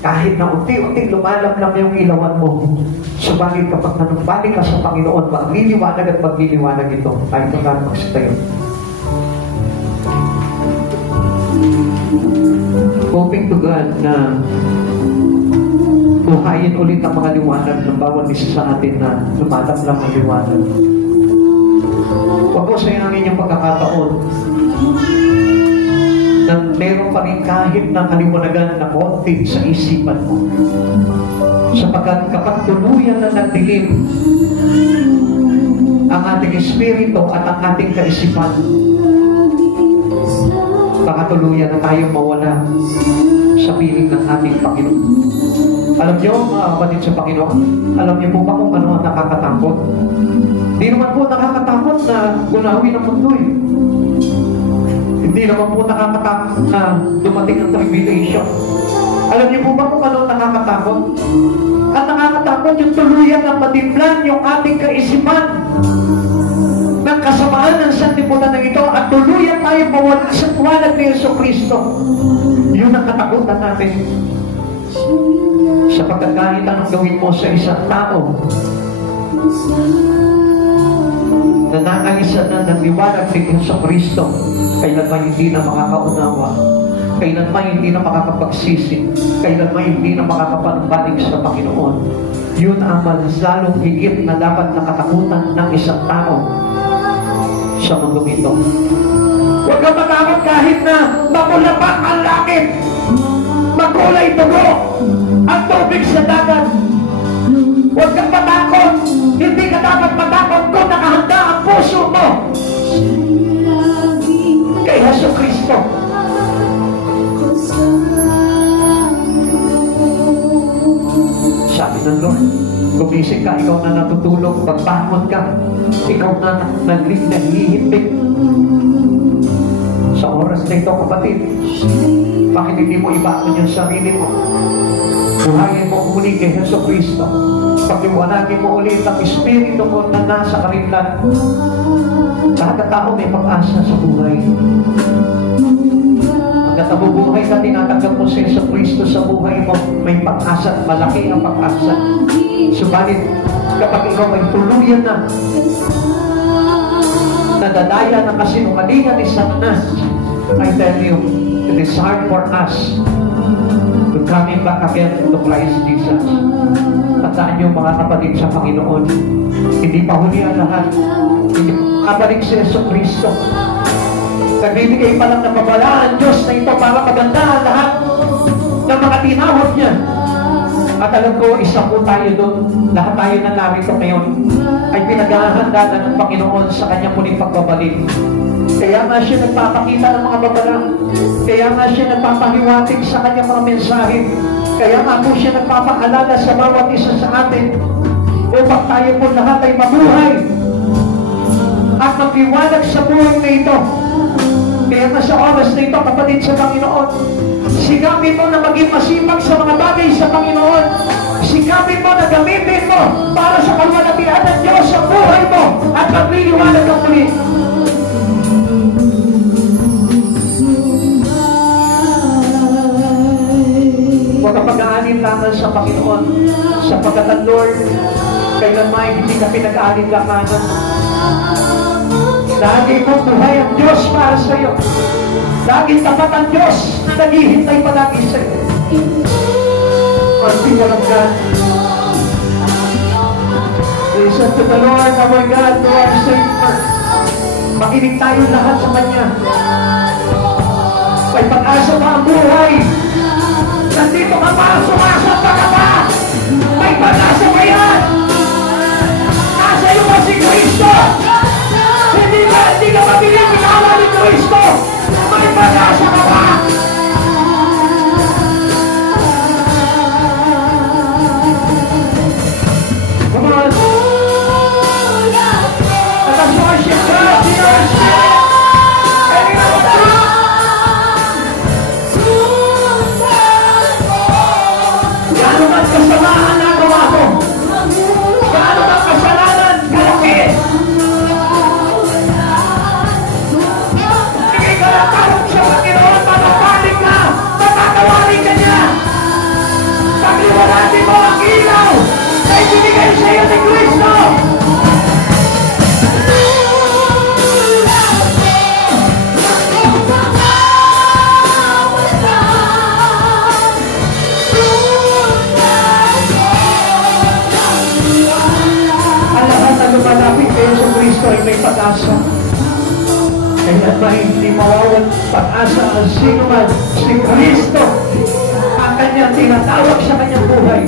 Kahit na unti-unting lumalamlam yung ilawan mo, subalit kapag nanumbalik ka sa Panginoon, magliliwanag at magliliwanag ito. Ay, ito nga magsitayo. Hoping to God na buhayin ulit ang mga liwanag ng bawat isa sa atin na lumalamlam ang liwanag. Huwag ko sayangin yung pagkakataon na meron pa rin kahit na kaliwanagan na konti sa isipan mo. Sapagkat kapag tuluyan na nagdilim ang ating espiritu at ang ating kaisipan, baka tuluyan na tayong mawala sa piling ng ating Panginoon. Alam niyo, mga kapatid sa Panginoon, alam niyo po ba kung ano ang nakakatakot? Hindi naman po nakakatakot na gunawin ang mundo eh. Hindi naman po nakakatakot na dumating ang tribulation. Alam niyo po ba kung ano nakakatakot? Ang nakakatakot yung tuluyan na matimplan yung ating kaisipan ng kasamaan ng sanlibutan ng ito at tuluyan tayo mawala sa tuwanag ni Jesucristo. Yun ang katakutan natin. Sapagkat kahit anong gawin mo sa isang tao, nananalisan na ng liwanag ni Jesucristo, kailanman hindi na makakaunawa, kailanman hindi na makakapagsisi, kailanman hindi na makakapagbalik sa Panginoon. Yun ang mas lalong higit na dapat nakatakutan ng isang tao sa mundong ito. Huwag kang matakot kahit na mamulapak ang langit, magkulay dugo ang tubig sa dagat. Huwag kang matakot. Hindi ka dapat matakot kung nakahanda ang puso mo kay Jesucristo. Sabi ng Lord, gumising ka, ikaw na natutulog, pagbangon ka, ikaw na naghihintay. Sa oras na ito, kapatid, bakit hindi mo ibaon yung sarili mo? Buhayin mo muli kay Jesucristo. Pagliwanagin mo ulit ang Espiritu mo na nasa karimlan. Lahat ng tao may pag-asa sa buhay. Hanggat nabubuhay ka, tinatanggap mo si Jesucristo sa buhay mo, may pag-asa at malaki ang pag-asa. Subalit, kapag ikaw ay tuluyan na nadadaya ng kasinungalingan ni Satanas, I tell you, it is hard for us to coming back again to Christ Jesus. Tandaan niyo mga kapatid sa Panginoon, hindi pa huli ang lahat. Hindi pa kabalik si Jesucristo. Nagbibigay pa lang ng babala ang Diyos na ito para maganda ang lahat ng mga tinawag niya. At alam ko, isa po tayo doon. Lahat tayo na narito ngayon ay pinaghahanda na ng Panginoon sa kanyang muling pagbabalik. Kaya nga siya nagpapakita ng mga babala. Kaya nga siya nagpapahiwatig sa kanyang mga mensahe. Kaya nga po siya nagpapaalala sa bawat isa sa atin upang tayo po lahat ay mabuhay at magliwanag sa buhay na ito. Kaya nga sa oras na ito, kapatid sa Panginoon, sikapin mo na maging masipag sa mga bagay sa Panginoon. Sikapin mo na gamitin mo para sa kalwalhatian ng Diyos sa buhay mo at magliliwanag ng muli. Huwag ka pag-aalinlangan sa Panginoon, sapagkat ang Lord, kailanman hindi ka pinag-aalinlanganan. Lagi mong buhay ang Diyos para sa iyo. Laging tapat ang Diyos na naghihintay palagi sa iyo. Mercy of God. Listen to the Lord, our God, to our Savior. Makinig tayo lahat sa Kanya. May pag-asa pa ang buhay. Nandito ka pa, sumasamba ka pa. May pag-asa pa yan. Nasa iyo ba si Kristo? Hindi ka mabiling ginawa ni Kristo. May pag-asa ka pa. Come on. Let us worship God in our spirit. And in our truth. Gaano man kasalanan na gawa ko? Gaano man kasalanan kalaki? Bigay ka na tarong sa Panginoon, matapalig ka, matatawarin ka niya. Pagliwanatin mo ang ilaw na ibinigay sa iyo ni Kristo. Malapit kay Jesucristo ay may pag-asa. Kaya ba hindi mawawal pag-asa ang sino man? Si Kristo ang kanyang tinatawag sa kanyang buhay.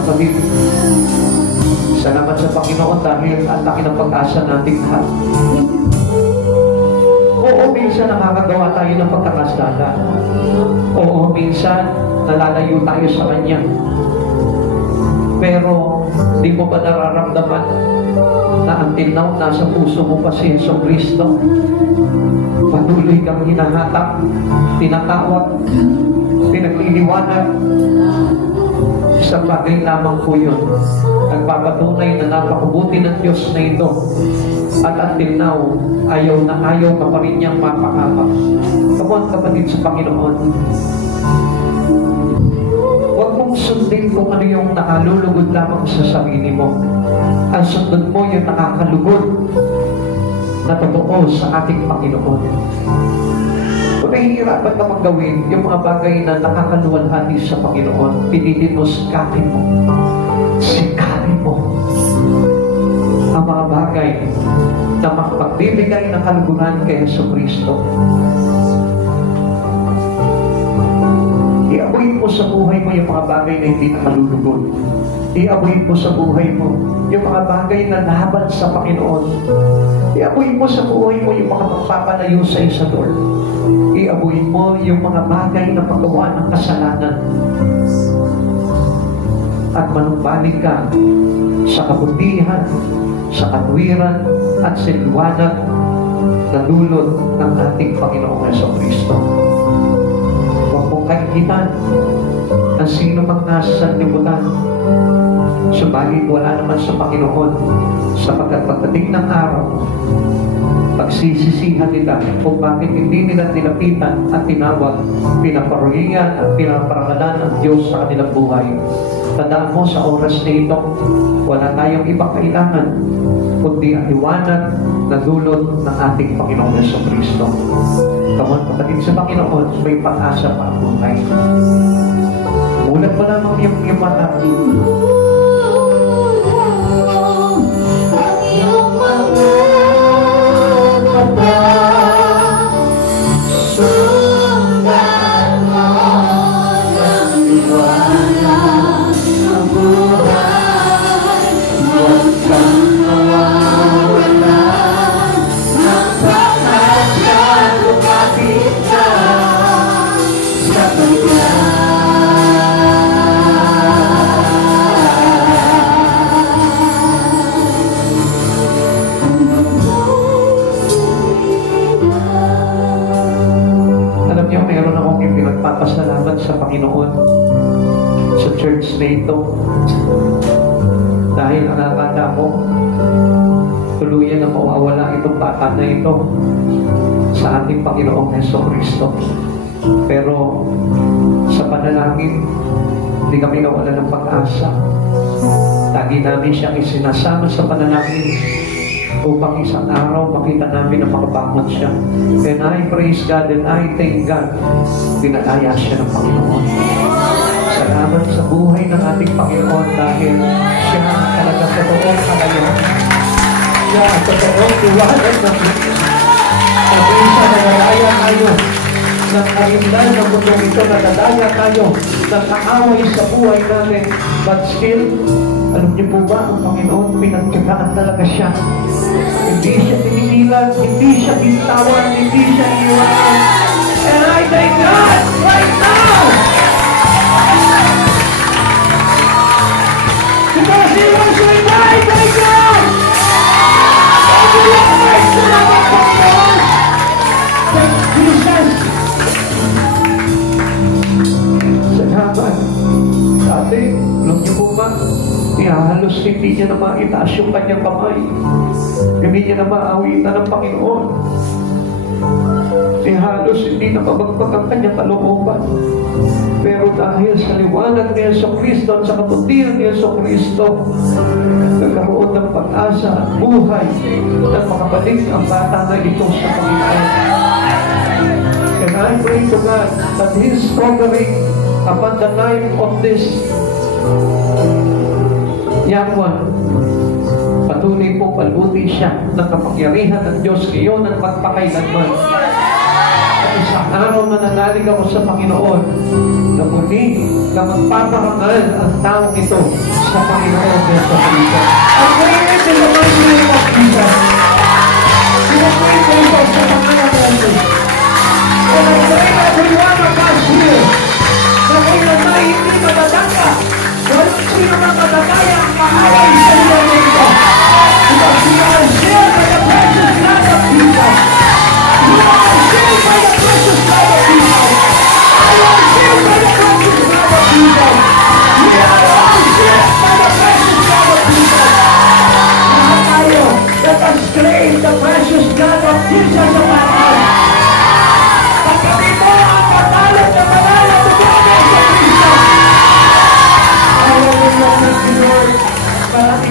Kapatid, salamat sa Panginoon dahil ang laki ng pag-asa nating lahat. Oo, minsan nakakagawa tayo ng pagkakasala. Oo, minsan nalalayo tayo sa Kanya. Pero di mo ba nararamdaman na until now nasa puso mo pa si Jesucristo? Patuloy kang hinahatak, tinatawag, pinagliliwanag. Isang bagay lamang po yun. Nagpapatunay na napakabuti ng Diyos na ito. At until now, ayaw ka pa rin niyang mapakapak. Come on, kapatid sa Panginoon. Huwag mong sundin kung ano yung nakalulugod lamang sa sarili mo. Ang sundin mo yung nakakalugod na totoo sa ating Panginoon. Kung nahihirapan ka gawin yung mga bagay na nakakaluwalhati sa Panginoon, pilitin mo, sikapin mo. Sikapin mo ang mga bagay na makapagbibigay ng kaluguran kay Jesucristo. Iabuin mo sa buhay mo yung mga bagay na hindi nakalulugod. Iabuin mo sa buhay mo yung mga bagay na laban sa Panginoon. Iabuin mo sa buhay mo yung mga magpapalayo sa iyo sa Lord. Iabuin mo yung mga bagay na paggawa ng kasalanan. At manumbalik ka sa kabutihan, sa katwiran, at sa liwanag na dulot ng ating Panginoong Jesucristo. Huwag mong kaingitan na sino mang nasa sanlibutan. Subalit wala naman sa Panginoon, sapagkat pagdating ng araw, pagsisisihan nila kung bakit hindi nila nilapitan at tinawag, pinaparuhingan at pinaparangalan ng Diyos sa kanilang buhay. Tandaan mo sa oras na ito, wala tayong ibang kailangan kundi ang liwanag na dulot ng ating Panginoong Jesucristo. Kamu't pagdating sa Panginoon, may pag-asa pa ang buhay. Mulat pa lamang yung mata. Pinagpapasalamat sa Panginoon sa church na ito dahil ang nakakanda ko tuluyan na mawawala itong bata na ito sa ating Panginoong Jesucristo. Pero sa panalangin, hindi kami nawala ng pag-asa. Lagi namin siyang isinasama sa panalangin upang isang araw makita namin na makabangon siya. And I praise God and I thank God, pinalaya siya ng Panginoon. Salamat sa buhay ng ating Panginoon dahil siya talaga sa totoong kalayo. Siya sa totoong liwanag ng Diyos. Sabi siya, nagalaya tayo ng karimlan ng mundong ito, nagalaya tayo ng kaaway sa buhay natin. But still, alam niyo po ba, ang Panginoon, pinagkakaan talaga siya. Hindi siya tinigilan, hindi siya bitawan, hindi siya iiwanan. And I thank God right now! Because He wants to die, thank God! Thank you, Lord! Salamat po, Lord! Thank Jesus! Salamat. Dati, alam niyo po ba, halos hindi niya na maitaas yung kanyang kamay. Hindi niya na maawitan ng Panginoon. Halos hindi na mabagpag ang kanyang kalooban. Pero dahil sa liwanag ni Jesucristo at sa kabutihan ni Jesucristo, nagkaroon ng pag-asa at buhay na makabalik ang bata na ito sa Panginoon. And I pray to God that His covering upon the life of this young one, patuloy po palbuti siya ng kapangyarihan ng Diyos ngayon at magpakailanman. At isang araw na nanalig ako sa Panginoon na muli na magpaparangal ang taong ito sa Panginoon sa Panginoon. Ang prayer in the mighty name of Jesus. Pinapraise ko ito sa pangalan ng Diyos. And I pray everyone of us here na kailan na hindi matatangka, walang sino na matataya ang maaway sa iyo nito. Because we are sealed by the precious blood of Jesus. We are sealed by the precious blood of Jesus. I am sealed by the precious blood of Jesus. We are all sealed by the precious blood of Jesus.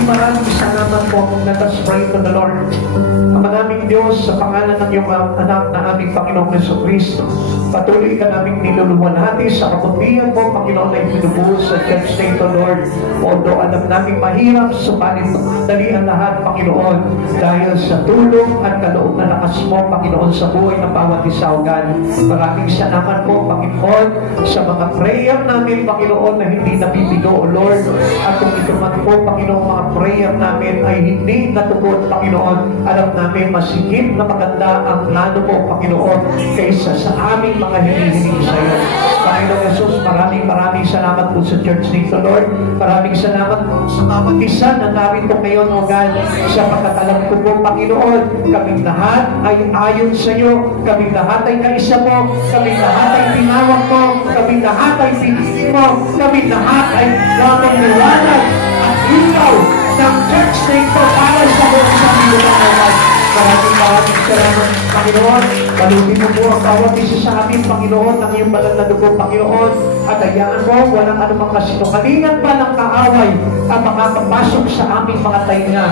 maraming salamat po. Let us pray to the Lord. Ama naming Diyos, sa pangalan ng iyong anak na aming Panginoong Jesucristo, patuloy ka naming niluluwalhati sa kabutihan mo, Panginoon, na ibinubuhos sa church na ito, Lord. Although alam namin mahirap, subalit dali ang lahat, Panginoon, dahil sa tulong at kaloob na lakas mo, Panginoon, sa buhay ng bawat isa, O God. Maraming salamat po, Panginoon, sa mga prayer namin, Panginoon, na hindi nabibigo, O Lord. At kung ito man po, Panginoon, mga prayer namin ay hindi natugon, Panginoon, alam namin masigit na maganda ang plano mo, Panginoon, kaysa sa aming mga hinihiling sa iyo. Panginoon Jesus, maraming salamat po sa church nito, Lord. Maraming salamat po sa bawat isa na narito ngayon, O God, sa pagkatalam ko po, Panginoon. Kaming lahat ay ayon sa iyo. Kaming lahat ay kaisa mo. Kaming lahat ay tinawag mo. Kaming lahat ay pinili mo. Kaming lahat ay lamang liwanag at ilaw ng church na ito para sa buong sa iyo, Panginoon. Maraming salamat, Panginoon. Balutin mo po ang bawat isa sa amin, Panginoon, ng iyong banal na dugo, Panginoon. At hayaan mo, walang anumang kasinungalingan pa ng kaaway ang makakapasok sa aming mga tainga.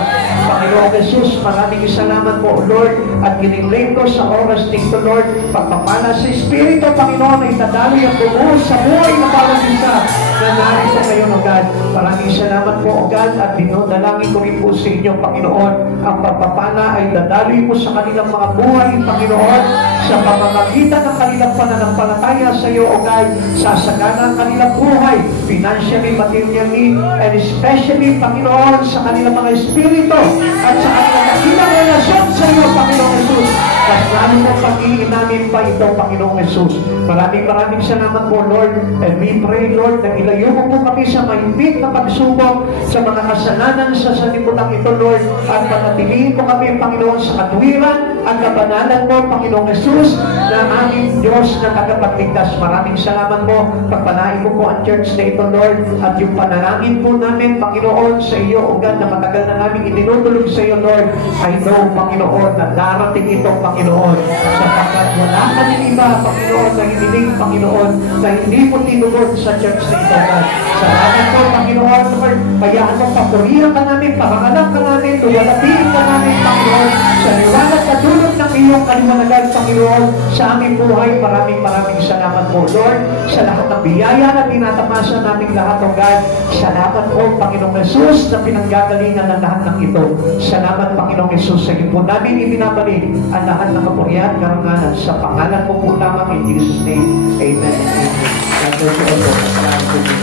Panginoon Jesus, maraming salamat po, Lord. At ginigling ko sa oras nito, Lord, pagpapala sa Espiritu, Panginoon, ay dadali ang bumuhos sa buhay ng bawat isa na narito ngayon, O God. Maraming salamat po, O God, at dinodalangin ko rin po sa inyo, Panginoon. Ang pagpapala ay dadali mo sa kanilang mga buhay, Panginoon, sa pamamagitan ng kanilang pananampalataya sa iyo, O God, sasagana ang kanilang buhay, financially, materially, and especially, Panginoon, sa kanilang mga espiritu at sa kanilang dakilang relasyon sa iyo, Panginoon Jesus. At lalo mo pag-iinamin pa ito, Panginoong Jesus. Maraming salamat po, Lord. And we pray, Lord, na ilayo mo po kami sa mahigpit na pagsubok sa mga kasalanan sa sanlibutan ito, Lord. At panatilihin po kami, Panginoon, sa katuwiran at kabanalan mo, Panginoong Jesus, na aming Diyos na tagapagligtas. Maraming salamat po. Pagpalain mo po ang church na ito, Lord. At yung panalangin po namin, Panginoon, sa iyo, O God, na matagal na namin itinutulog sa iyo, Lord. I know, Panginoon, na darating ito, Panginoon, sapagkat wala ka ng iba, Panginoon, na hiniling, Panginoon, na hindi mo tinugon sa church na ito, God. Salamat po, Panginoon, Lord. Hayaan mo, papurihan ka namin, parangalan ka namin, luwalatiin ka namin, Panginoon, sa liwanag na dulot ng iyong kaliwanagan, Panginoon, sa aming buhay. Maraming salamat po, Lord, sa lahat ng biyaya na tinatamasa namin lahat, O God. Salamat po, Panginoong Jesus, na pinanggagalingan ng lahat ng ito. Salamat, Panginoong Jesus, sa iyo po namin ibinabalik ang lahat ng kapurihan, karangalan, sa pangalan mo po lamang in Jesus' name. Amen. God bless you all.